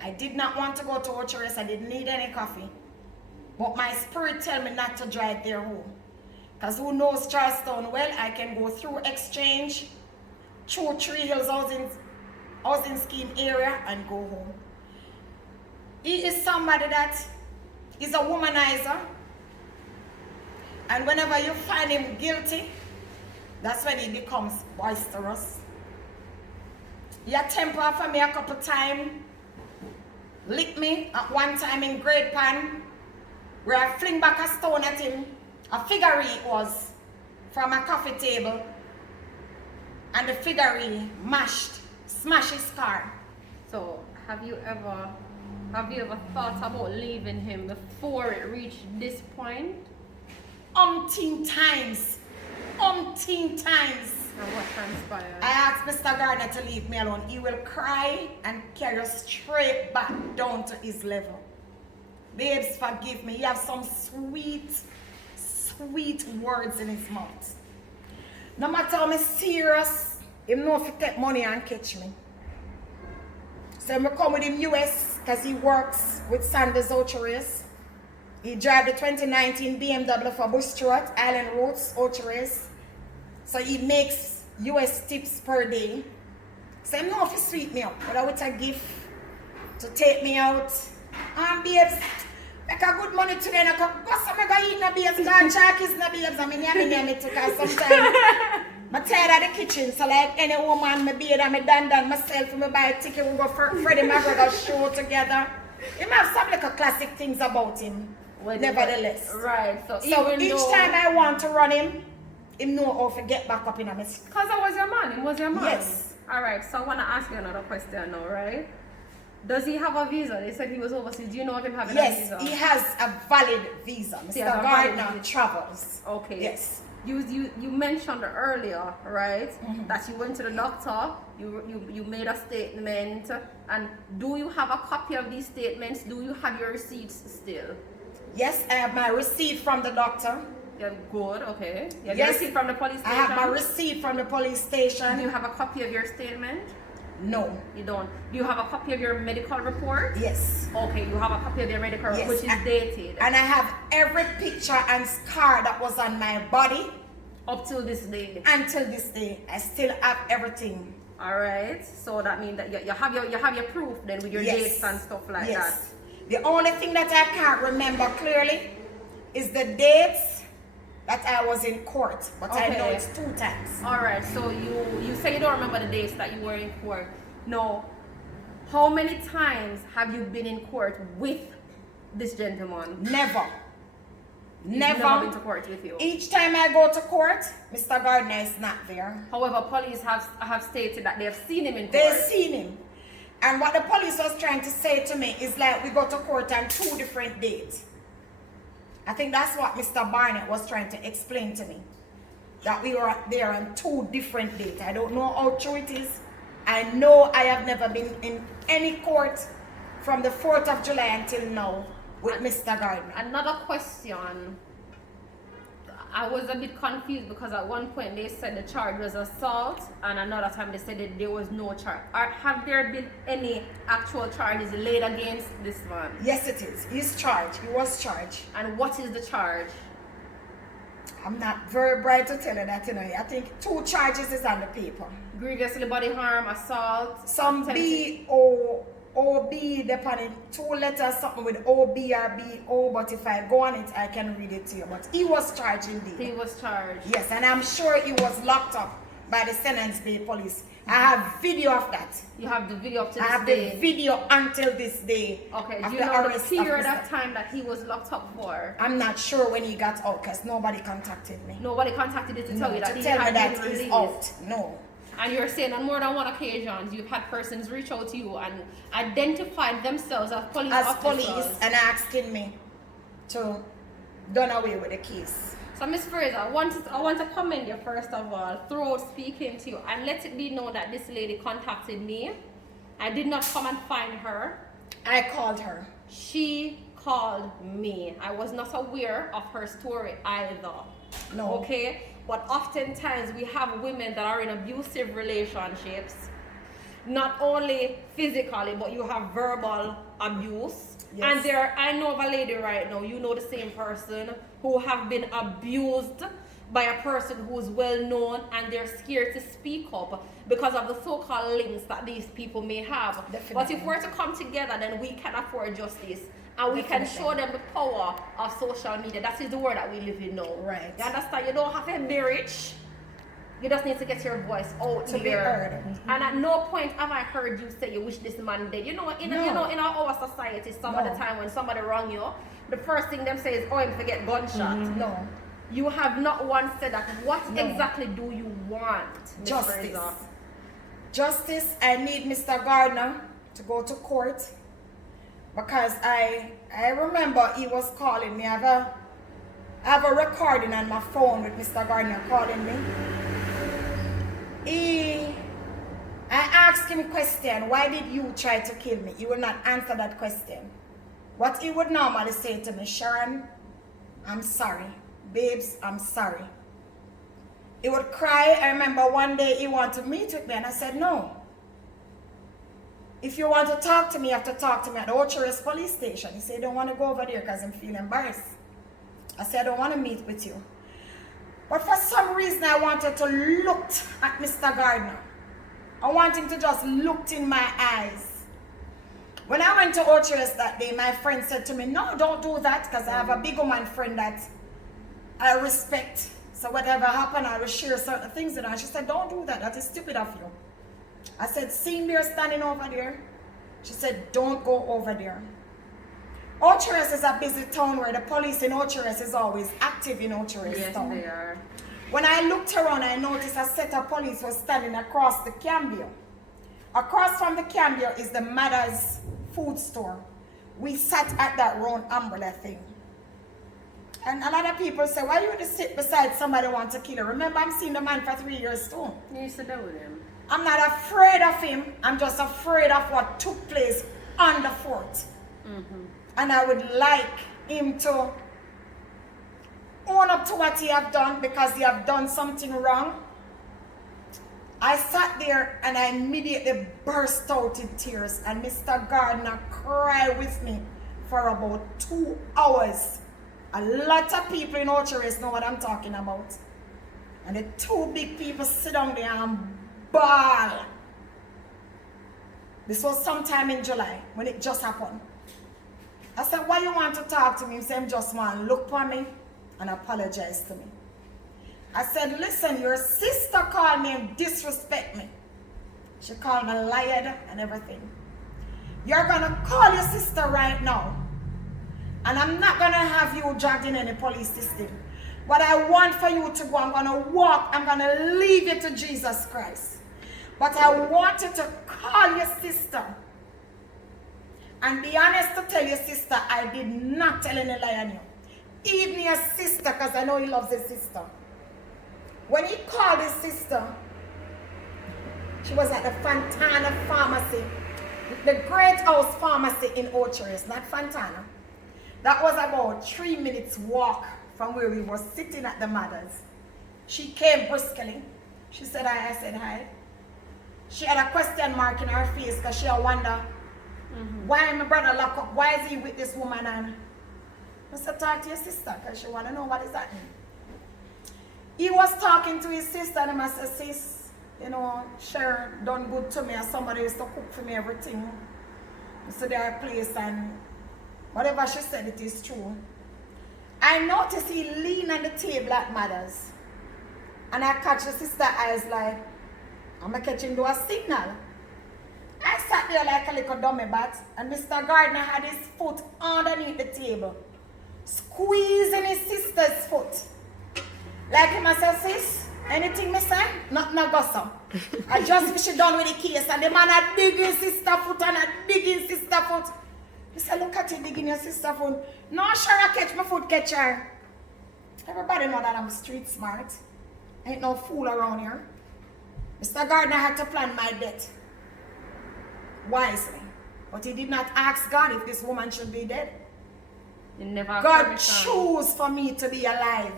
I did not want to go to Ocherous. I didn't need any coffee. But my spirit tell me not to drive there home. Because who knows Charlestown well, I can go through Exchange, through Tree Hills housing scheme area and go home. He is somebody that is a womanizer. And whenever you find him guilty, that's when he becomes boisterous. He temper for me a couple times. Licked me at one time in Great Pan. where I fling back a stone at him, a figurine it was, from a coffee table, and the figurine smashed his car. So have you ever thought about leaving him before it reached this point? Umpteen times. And what transpired? I asked Mr. Gardner to leave me alone. He will cry and carry us straight back down to his level. Babes, forgive me. He has some sweet words in his mouth. No matter how serious, he know if he take money and catch me. So I come with him US because he works with Sanders Auto Race. He drive the 2019 BMW for Bush Stewart, Island Roads Auto Race. So he makes US tips per day. So I know if he sweet me up, but I with a gift to take me out. And babes, make a good money today and I go some go eat na babes, God check is na babes. I mean yummy too, cause sometimes I'm tired of the kitchen. So like any woman, my beard and my dandan myself, me buy a ticket, we go for Freddie McGregor show together. He might have some little classic things about him. Nevertheless. Right. So each time I want to run him know how to get back up in a mess. Because I was your man, it was your man. Yes. Alright, so I want to ask you another question now, right? Does he have a visa? They said he was overseas. Do you know of him having a visa? Yes, he has a valid visa. Mr. Gardner travels. Okay. Yes. You mentioned earlier, right, that you went to the doctor, you made a statement, and do you have a copy of these statements? Do you have your receipts still? Yes, I have my receipt from the doctor. Yeah, good, okay. You have Yes, your receipt from the police station? I have my receipt from the police station. Do you have a copy of your statement? No. You don't. Do you have a copy of your medical report? Yes. Okay, you have a copy of your medical report, Yes. which is dated. And I have every picture and scar that was on my body. Up till this day. Until this day, I still have everything. All right. So that means that you have your proof then with your Yes. dates and stuff like Yes. The only thing that I can't remember clearly is the dates that I was in court, but I know Okay. it's 2 times. that. All right. So you say you don't remember the dates that you were in court. No. How many times have you been in court with this gentleman? Never. He's never been Never. to court with you. Each time I go to court, Mr. Gardner is not there. However, police have stated that they have seen him in court. They seen him. And what the police was trying to say to me is like we go to court on 2 different dates. I think that's what Mr. Barnett was trying to explain to me. That we were there on 2 different dates. I don't know how true it is. I know I have never been in any court from the 4th of July until now with Mr. Gardner. Another question. I was a bit confused because at one point they said the charge was assault, and another time they said that there was no charge. Have there been any actual charges laid against this man? Yes, it is. He's charged. He was charged. And what is the charge? I'm not very bright to tell you that, you know. I think 2 charges is on the paper. Grievously bodily harm, assault. Some attempted- OB, depending 2 letters, something with OB or BO, but if I go on it, I can read it to you. But he was charged indeed. He was charged. Yes, and I'm sure he was locked up by the Sentence Bay Police. I have video of that. You have the video up to I this have day. the video until this day. Okay, of do you the know the arrest period Mr. of time that he was locked up for? I'm not sure when he got out because nobody contacted me. Nobody contacted you to tell you that to he tell me had that been he's released. out. No. And you're saying on more than one occasions you've had persons reach out to you and identified themselves as police As officers. police and asking me to done away with the case. So Miss Frazer, I want to commend you first of all throughout speaking to you and let it be known that this lady contacted me. I did not come and find her. I called her. She called me. I was not aware of her story either. No. Okay? But oftentimes we have women that are in abusive relationships, not only physically, but you have verbal abuse. Yes. And I know of a lady right now, you know the same person, who have been abused by a person who's well known and they're scared to speak up because of the so-called links that these people may have. Definitely. But if we're to come together, then we can afford justice. And we can Definitely. show them the power of social media. That is the world that we live in now. Right. You understand? You don't have to be rich You just need to get your voice out To be there. heard. And at no point have I heard you say you wish this man dead. You know, in our society, some of the time when somebody wrong you, the first thing them say is, oh, him forget gunshot. No. You have not once said that. What exactly do you want, Ms. Justice. Frazer? Justice, I need Mr. Gardner to go to court because I remember he was calling me. I have a recording on my phone with Mr. Gardner calling me. I asked him a question, why did you try to kill me? He would not answer that question. What he would normally say to me, Sharon, I'm sorry. Babes, I'm sorry. He would cry. I remember one day he wanted to meet with me and I said, no. If you want to talk to me, you have to talk to me at the Ocherest police station. He said, I don't want to go over there because I'm feeling embarrassed. I said, I don't want to meet with you. But for some reason, I wanted to look at Mr. Gardner. I want him to just look in my eyes. When I went to Ocherest that day, my friend said to me, no, don't do that because I have a big woman friend that I respect. So whatever happened, I will share certain things with her. She said, don't do that. That is stupid of you. I said, seeing there standing over there? She said, don't go over there. Ocherest is a busy town where the police in Ocherest is always active in Ocherest town. Yes, they are. When I looked around, I noticed a set of police was standing across the Cambio. Across from the Cambio is the mother's food store. We sat at that round umbrella thing. And a lot of people say, why you want to sit beside somebody who wants to kill her? Remember, I'm seeing the man for 3 years too. You used to deal with him. I'm not afraid of him. I'm just afraid of what took place on the fort. And I would like him to own up to what he have done because he have done something wrong. I sat there and I immediately burst out in tears and Mr. Gardner cried with me for about 2 hours. A lot of people in Ocherest know what I'm talking about. And the 2 big people sit down there and bawl. This was sometime in July when it just happened. I said, why you want to talk to me? He said, just want to look for me and apologize to me. I said, listen, your sister called me and disrespect me. She called me liar and everything. You're going to call your sister right now. And I'm not going to have you dragged in any police system. What I want for you to go, I'm going to walk, I'm going to leave you to Jesus Christ. But I want you to call your sister. And be honest to tell your sister, I did not tell any lie on you. Even your sister, because I know he loves his sister. When he called his sister, she was at the Fontana Pharmacy, the Great House Pharmacy in Ocherest, not Fontana. That was about 3 minutes walk from where we were sitting at the mother's. She came briskly. She said hi, I said hi. She had a question mark in her face because she wondered, why my brother locked up? Why is he with this woman? And I said, talk to your sister because she want to know what is happening. He was talking to his sister and I said, sis, you know, Sharon done good to me and somebody used to cook for me everything. So their place and whatever she said, it is true. I noticed he leaned on the table at mother's. And I catch the sister's eyes like, I'm catching do a signal. I sat there like a little dummy bat, and Mr. Gardner had his foot underneath the table, squeezing his sister's foot. Like him, I said, sis, anything me say? Not no gossip. I just wish she done with the case, and the man had digging sister foot and had digging sister foot. He said, look at you digging your sister foot. No, sure, I catch my foot, catch her. Everybody know that I'm street smart. Ain't no fool around here. Mr. Gardner had to plan my death wisely, but he did not ask God if this woman should be dead. God chose for me to be alive,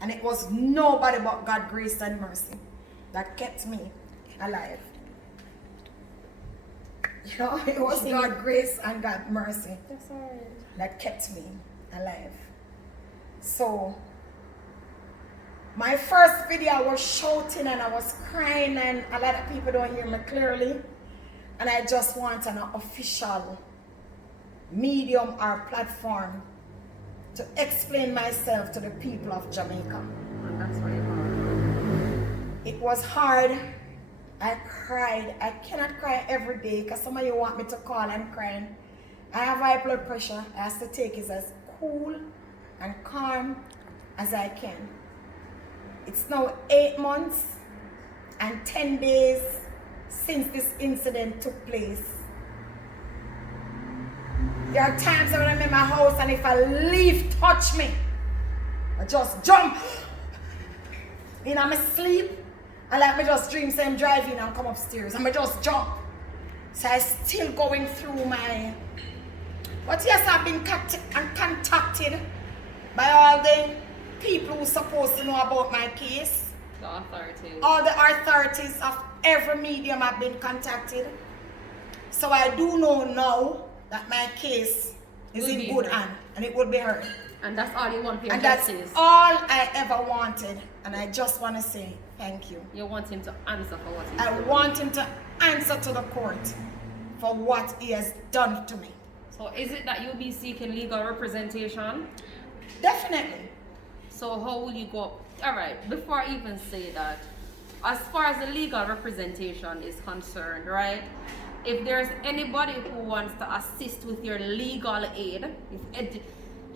and it was nobody but God's grace and mercy that kept me alive. You know, it was God's grace and God's mercy that kept me alive. So my first video I was shouting and I was crying and a lot of people don't hear me clearly. And I just want an official medium or platform to explain myself to the people of Jamaica. And that's what you want. It was hard. I cried. I cannot cry every day because some of you want me to call and crying. I have high blood pressure. I have to take it as cool and calm as I can. It's now 8 months and 10 days since this incident took place. There are times when I'm in my house and if a leaf touch me, I just jump. In my sleep, I like me just dream say I'm driving and come upstairs and I just jump. So I'm still going through my... But yes, I've been contacted by all the people who are supposed to know about my case. The authorities. All the authorities of every medium have been contacted. So I do know now that my case is in good hand and it will be heard. And that's all you want for your And justice. that's all I ever wanted. And I just want to say thank you. You want him to answer for what he's I doing. want him to answer to the court for what he has done to me. So is it that you'll be seeking legal representation? Definitely. So how will you go? All right, before I even say that, as far as the legal representation is concerned, right? If there's anybody who wants to assist with your legal aid,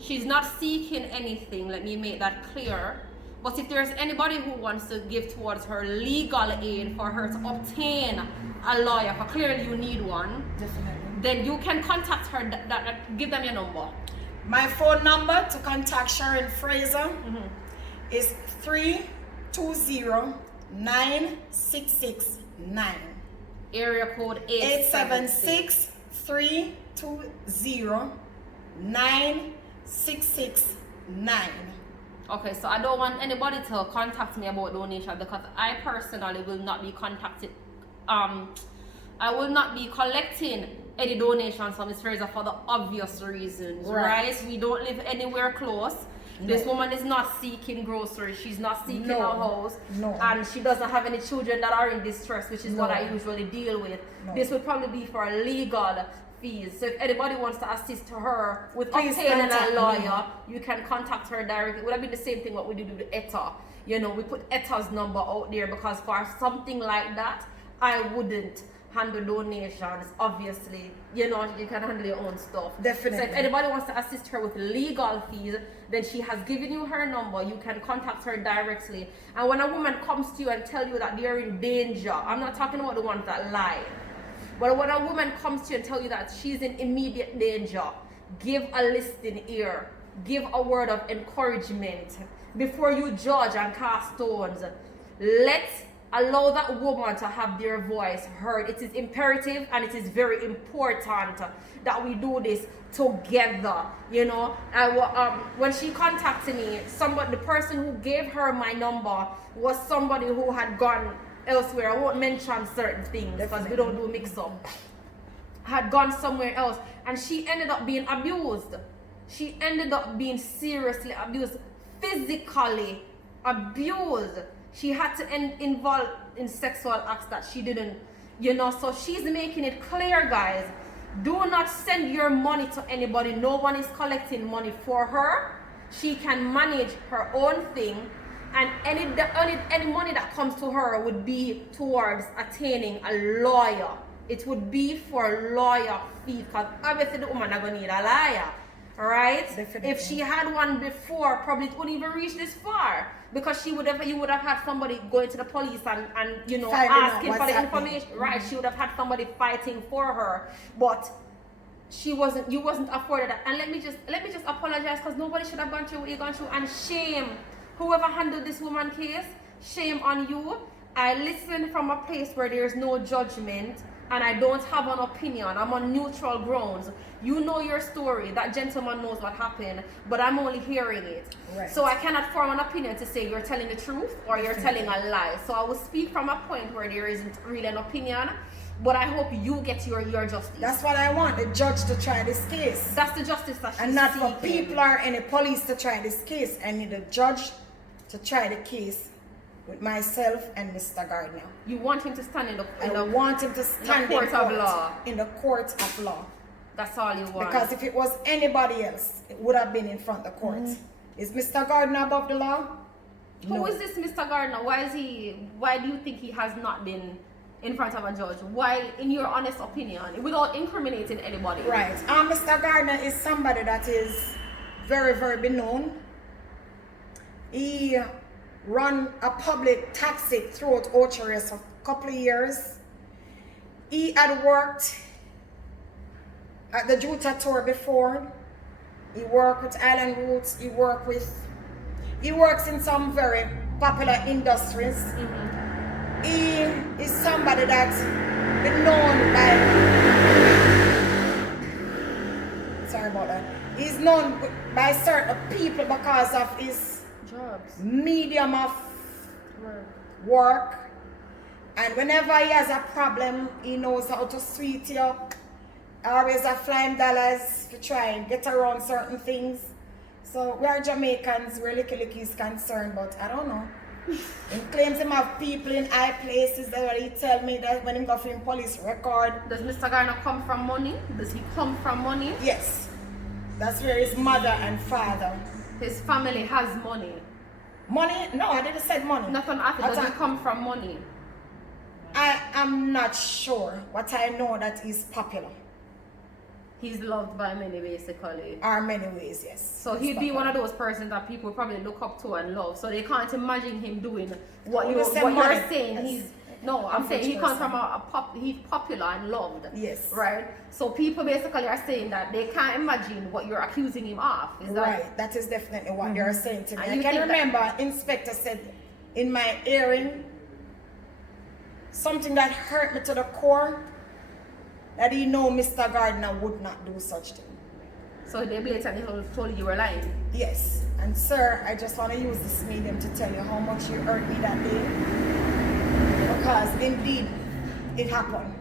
she's not seeking anything, let me make that clear. But if there's anybody who wants to give towards her legal aid for her to obtain a lawyer, for clearly you need one, Definitely. then you can contact her, give them your number. My phone number to contact Sharon Frazer is 320-9669. Area code 876. 876-320-9669. Okay, so I don't want anybody to contact me about donation because I personally will not be contacted. I will not be collecting any donations from Ms. Frazer for the obvious reasons, right? We don't live anywhere close. No. This woman is not seeking groceries. She's not seeking a house. No. And she doesn't have any children that are in distress, which is what I usually deal with. No. This would probably be for legal fees. So if anybody wants to assist her with obtaining a lawyer, you can contact her directly. It would have been the same thing what we did with ETA. You know, we put ETA's number out there because for something like that, I wouldn't handle donations. Obviously, you know, you can handle your own stuff. Definitely. So if anybody wants to assist her with legal fees, then she has given you her number. You can contact her directly. And when a woman comes to you and tell you that they're in danger, I'm not talking about the ones that lie, but when a woman comes to you and tell you that she's in immediate danger, give a listening ear, give a word of encouragement before you judge and cast stones. Allow that woman to have their voice heard. It is imperative and it is very important that we do this together. You know, when she contacted me, the person who gave her my number was somebody who had gone elsewhere. I won't mention certain things because we don't do mix up. Had gone somewhere else and she ended up being abused. She ended up being seriously abused, physically abused. She had to involve in sexual acts that she didn't, you know. So she's making it clear, guys, do not send your money to anybody. No one is collecting money for her. She can manage her own thing, and any money that comes to her would be towards attaining a lawyer. It would be for lawyer fee, because obviously the woman is going to need a lawyer, right? Definitely. If she had one before, probably it wouldn't even reach this far, because you would have had somebody going to the police and you know, asking for the information, right? She would have had somebody fighting for her, but you wasn't afforded that. And let me just apologize, because nobody should have gone through what you've gone through, and shame whoever handled this woman case. Shame on you. I listen from a place where there is no judgment, and I don't have an opinion. I'm on neutral grounds. You know your story. That gentleman knows what happened, but I'm only hearing it. Right. So I cannot form an opinion to say you're telling the truth or you're telling a lie. So I will speak from a point where there isn't really an opinion, but I hope you get your justice. That's what I want, the judge to try this case. That's the justice that she's and not seeking. for people or any police to try this case. I need a judge to try the case with myself and Mr. Gardner. You want him to stand in the want him to stand in the court of law. In the court of law. That's all you want. Because if it was anybody else, it would have been in front of the court. Is Mr. Gardner above the law? Who is this Mr. Gardner? Why do you think he has not been in front of a judge? Why, in your honest opinion, without incriminating anybody? Right. Mr. Gardner is somebody that is very, very known. He run a public taxi throughout Ocho-Rios for a couple of years. He had worked at the Juta tour before. He worked with Island Roots. He works in some very popular industries. Mm-hmm. He is somebody that's been known by, sorry about that. He's known by certain people because of his jobs, medium of work. And whenever he has a problem, he knows how to sweet you up. Always a flying dollars to try and get around certain things. So we are Jamaicans, where Licky is concerned, but I don't know. He claims him have people in high places that he tell me that when he go for him police record. Does Mr. Garner come from money? Does he come from money? Yes. That's where his mother and father. His family has money. Money? No, I didn't say money. Nothing after. Does he come from money? I am not sure, but I know that he's popular. He's loved by many, basically. Are many ways, yes. So he'd be one of those persons that people probably look up to and love. So they can't imagine him doing what you're saying. Yes. I'm saying he comes from he's popular and loved. Yes. Right? So people basically are saying that they can't imagine what you're accusing him of. Is that right? That is definitely what they're saying to me. And I can remember Inspector said in my hearing something that hurt me to the core, that he know Mr. Gardner would not do such thing. So they blatantly told you were lying? Yes. And sir, I just want to use this medium to tell you how much you hurt me that day. Because indeed, it happened.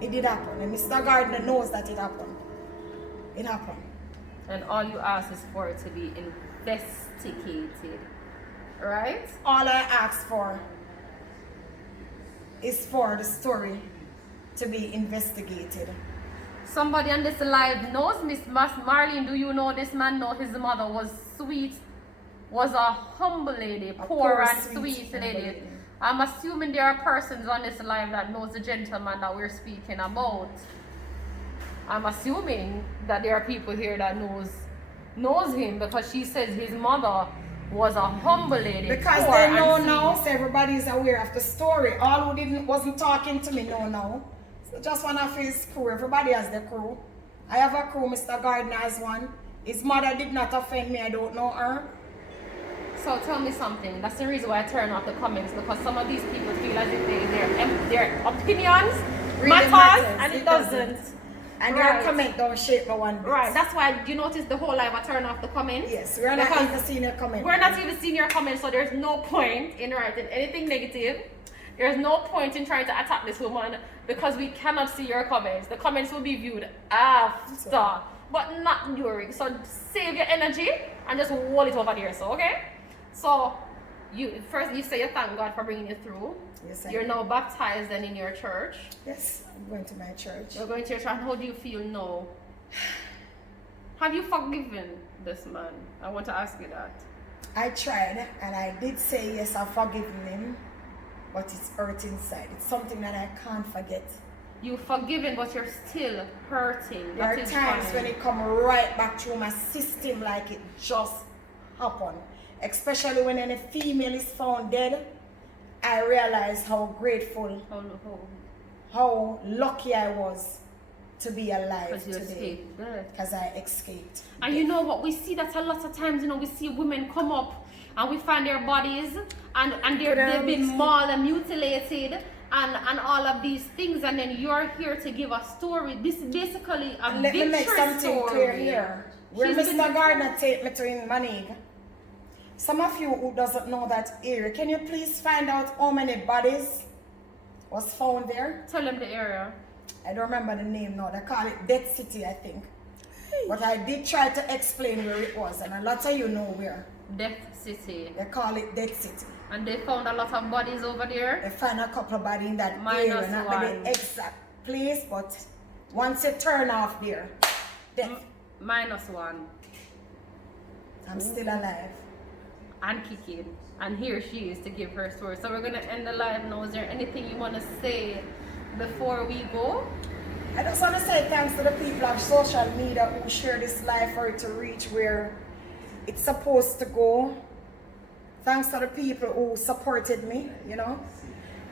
It did happen. And Mr. Gardner knows that it happened. It happened. And all you ask is for it to be investigated. Right? All I ask for is for the story to be investigated. Somebody on this live knows Miss Marlene. Do you know this man? No, his mother was sweet, was a humble lady, poor and sweet lady. I'm assuming there are persons on this live that knows the gentleman that we're speaking about. I'm assuming that there are people here that knows him, because she says his mother was a humble lady. Because they know now, so everybody is aware of the story. All who wasn't talking to me know now. So just one of his crew. Everybody has their crew. I have a crew. Mr. Gardner has one. His mother did not offend me. I don't know her. So tell me something. That's the reason why I turn off the comments, because some of these people feel as if their opinions really matters and it doesn't. And your comment don't shape my one bit. Right, that's why you notice the whole live I turn off the comments. Yes, we're not even seeing your comment. We're not even seeing your comments, so there's no point in writing anything negative. There's no point in trying to attack this woman, because we cannot see your comments. The comments will be viewed after, but not during. So save your energy and just hold it over there. So okay. So you say you thank God for bringing you through. Yes, You're now baptized and in your church. Yes, I'm going to my church. You're going to your church. And how do you feel now? Have you forgiven this man? I want to ask you that. I tried, and I did say yes, I've forgiven him, but it's hurt inside. It's something that I can't forget. You've forgiven, but you're still hurting. There are times when it come right back through my system like it just happened. Especially when any female is found dead, I realize how grateful, how lucky I was to be alive today. Because I escaped. And you know what? We see that a lot of times, we see women come up and we find their bodies and they've been mauled and mutilated and all of these things, and then you're here to give a story. This is basically a Let me make something clear here. Where Mr. Gardner take me to in Manning, some of you who doesn't know that area, can you please find out how many bodies was found there? Tell them the area. I don't remember the name now. They call it Dead City, I think. But I did try to explain where it was, and a lot of you know where. Death City. They call it Dead City. And they found a lot of bodies over there? They found a couple of bodies in that area, not the exact place, but once you turn off there, death. -1. I'm still alive. And kicking. And here she is to give her story. So we're gonna end the live now. Is there anything you want to say before we go? I just want to say thanks to the people of social media who share this live for it to reach where it's supposed to go. Thanks to the people who supported me, you know.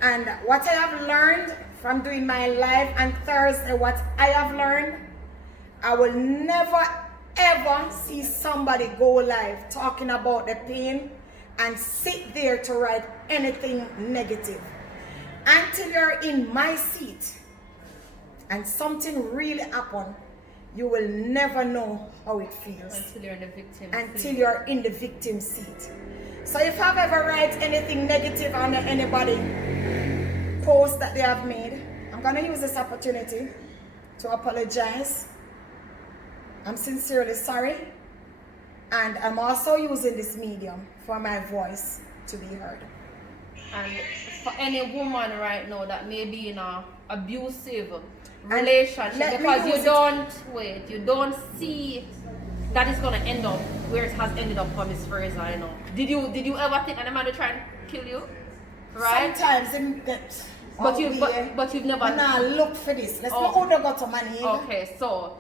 And what I have learned from doing my live on Thursday, what I have learned, I will never ever see somebody go live talking about the pain and sit there to write anything negative. Until you're in my seat and something really happened, you will never know how it feels. Until you're in the victim Until you're in the victim seat. So if I've ever write anything negative on anybody post that they have made, I'm gonna use this opportunity to apologize. I'm sincerely sorry. And I'm also using this medium for my voice to be heard. And for any woman right now that may be in a abusive relationship, because you don't see that it's gonna end up where it has ended up for Miss Frazer, you know. Did you ever think that a man would try and kill you? Right? Sometimes them get but you've never look for this. Let's not order go to money. Okay, so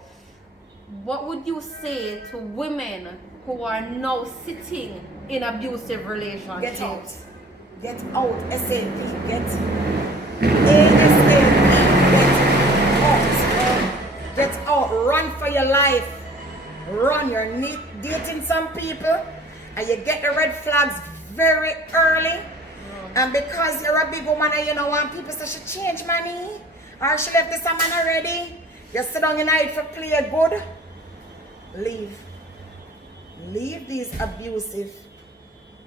what would you say to women who are now sitting in abusive relationships? Get out. Get out. SAP. Get ASAP. Get out. Run for your life. Run. You're dating some people and you get the red flags very early. And because you're a big woman and you don't want people to say she changed money or she left this man already, you sit down in night for play good. Leave. Leave these abusive,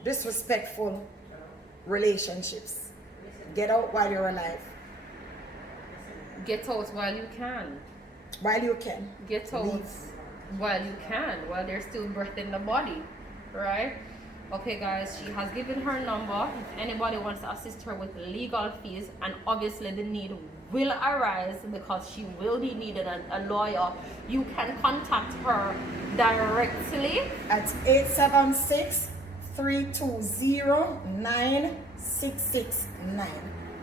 disrespectful relationships. Get out while you're alive. Get out while you can. While you can. Get out while you can, while there's still breath in the body, right? Okay guys, she has given her number if anybody wants to assist her with legal fees, and obviously the need will arise because she will be needing a lawyer. You can contact her directly at 876-320-9669.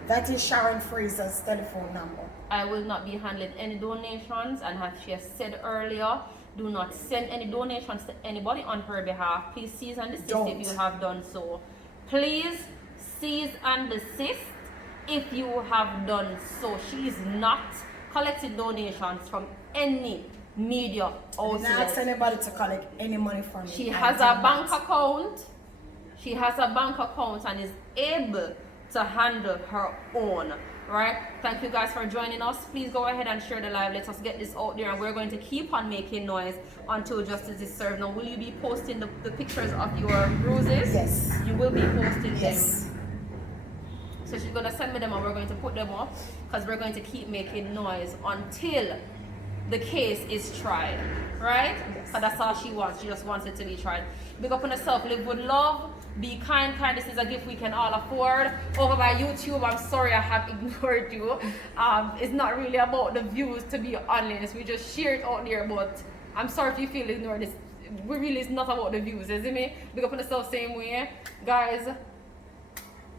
That is Sharon Frazer's telephone number. I will not be handling any donations, and as she has said earlier, do not send any donations to anybody on her behalf. Please cease and desist if you have done so. Please cease and desist if you have done so. She is not collecting donations from any media outlet. Not ask anybody to collect any money from me. She has a bank account. She has a bank account and is able to handle her own. Right? Thank you guys for joining us. Please go ahead and share the live. Let us get this out there, and we're going to keep on making noise until justice is served. Now, will you be posting the pictures of your bruises? Yes. You will be posting them. So she's going to send me them and we're going to put them up because we're going to keep making noise until the case is tried. Right? Yes. So that's all she wants. She just wants it to be tried. Big up on yourself. Live with love. Be kind. Kindness is a gift we can all afford. Over by YouTube, I'm sorry I have ignored you. It's not really about the views, to be honest. We just share it out there, but I'm sorry if you feel ignored. It's not about the views, isn't it? Big up on yourself same way. Guys,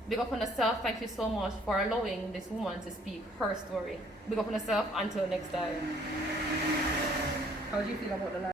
big up on yourself. Thank you so much for allowing this woman to speak her story. Big up on yourself. Until next time. How do you feel about the life?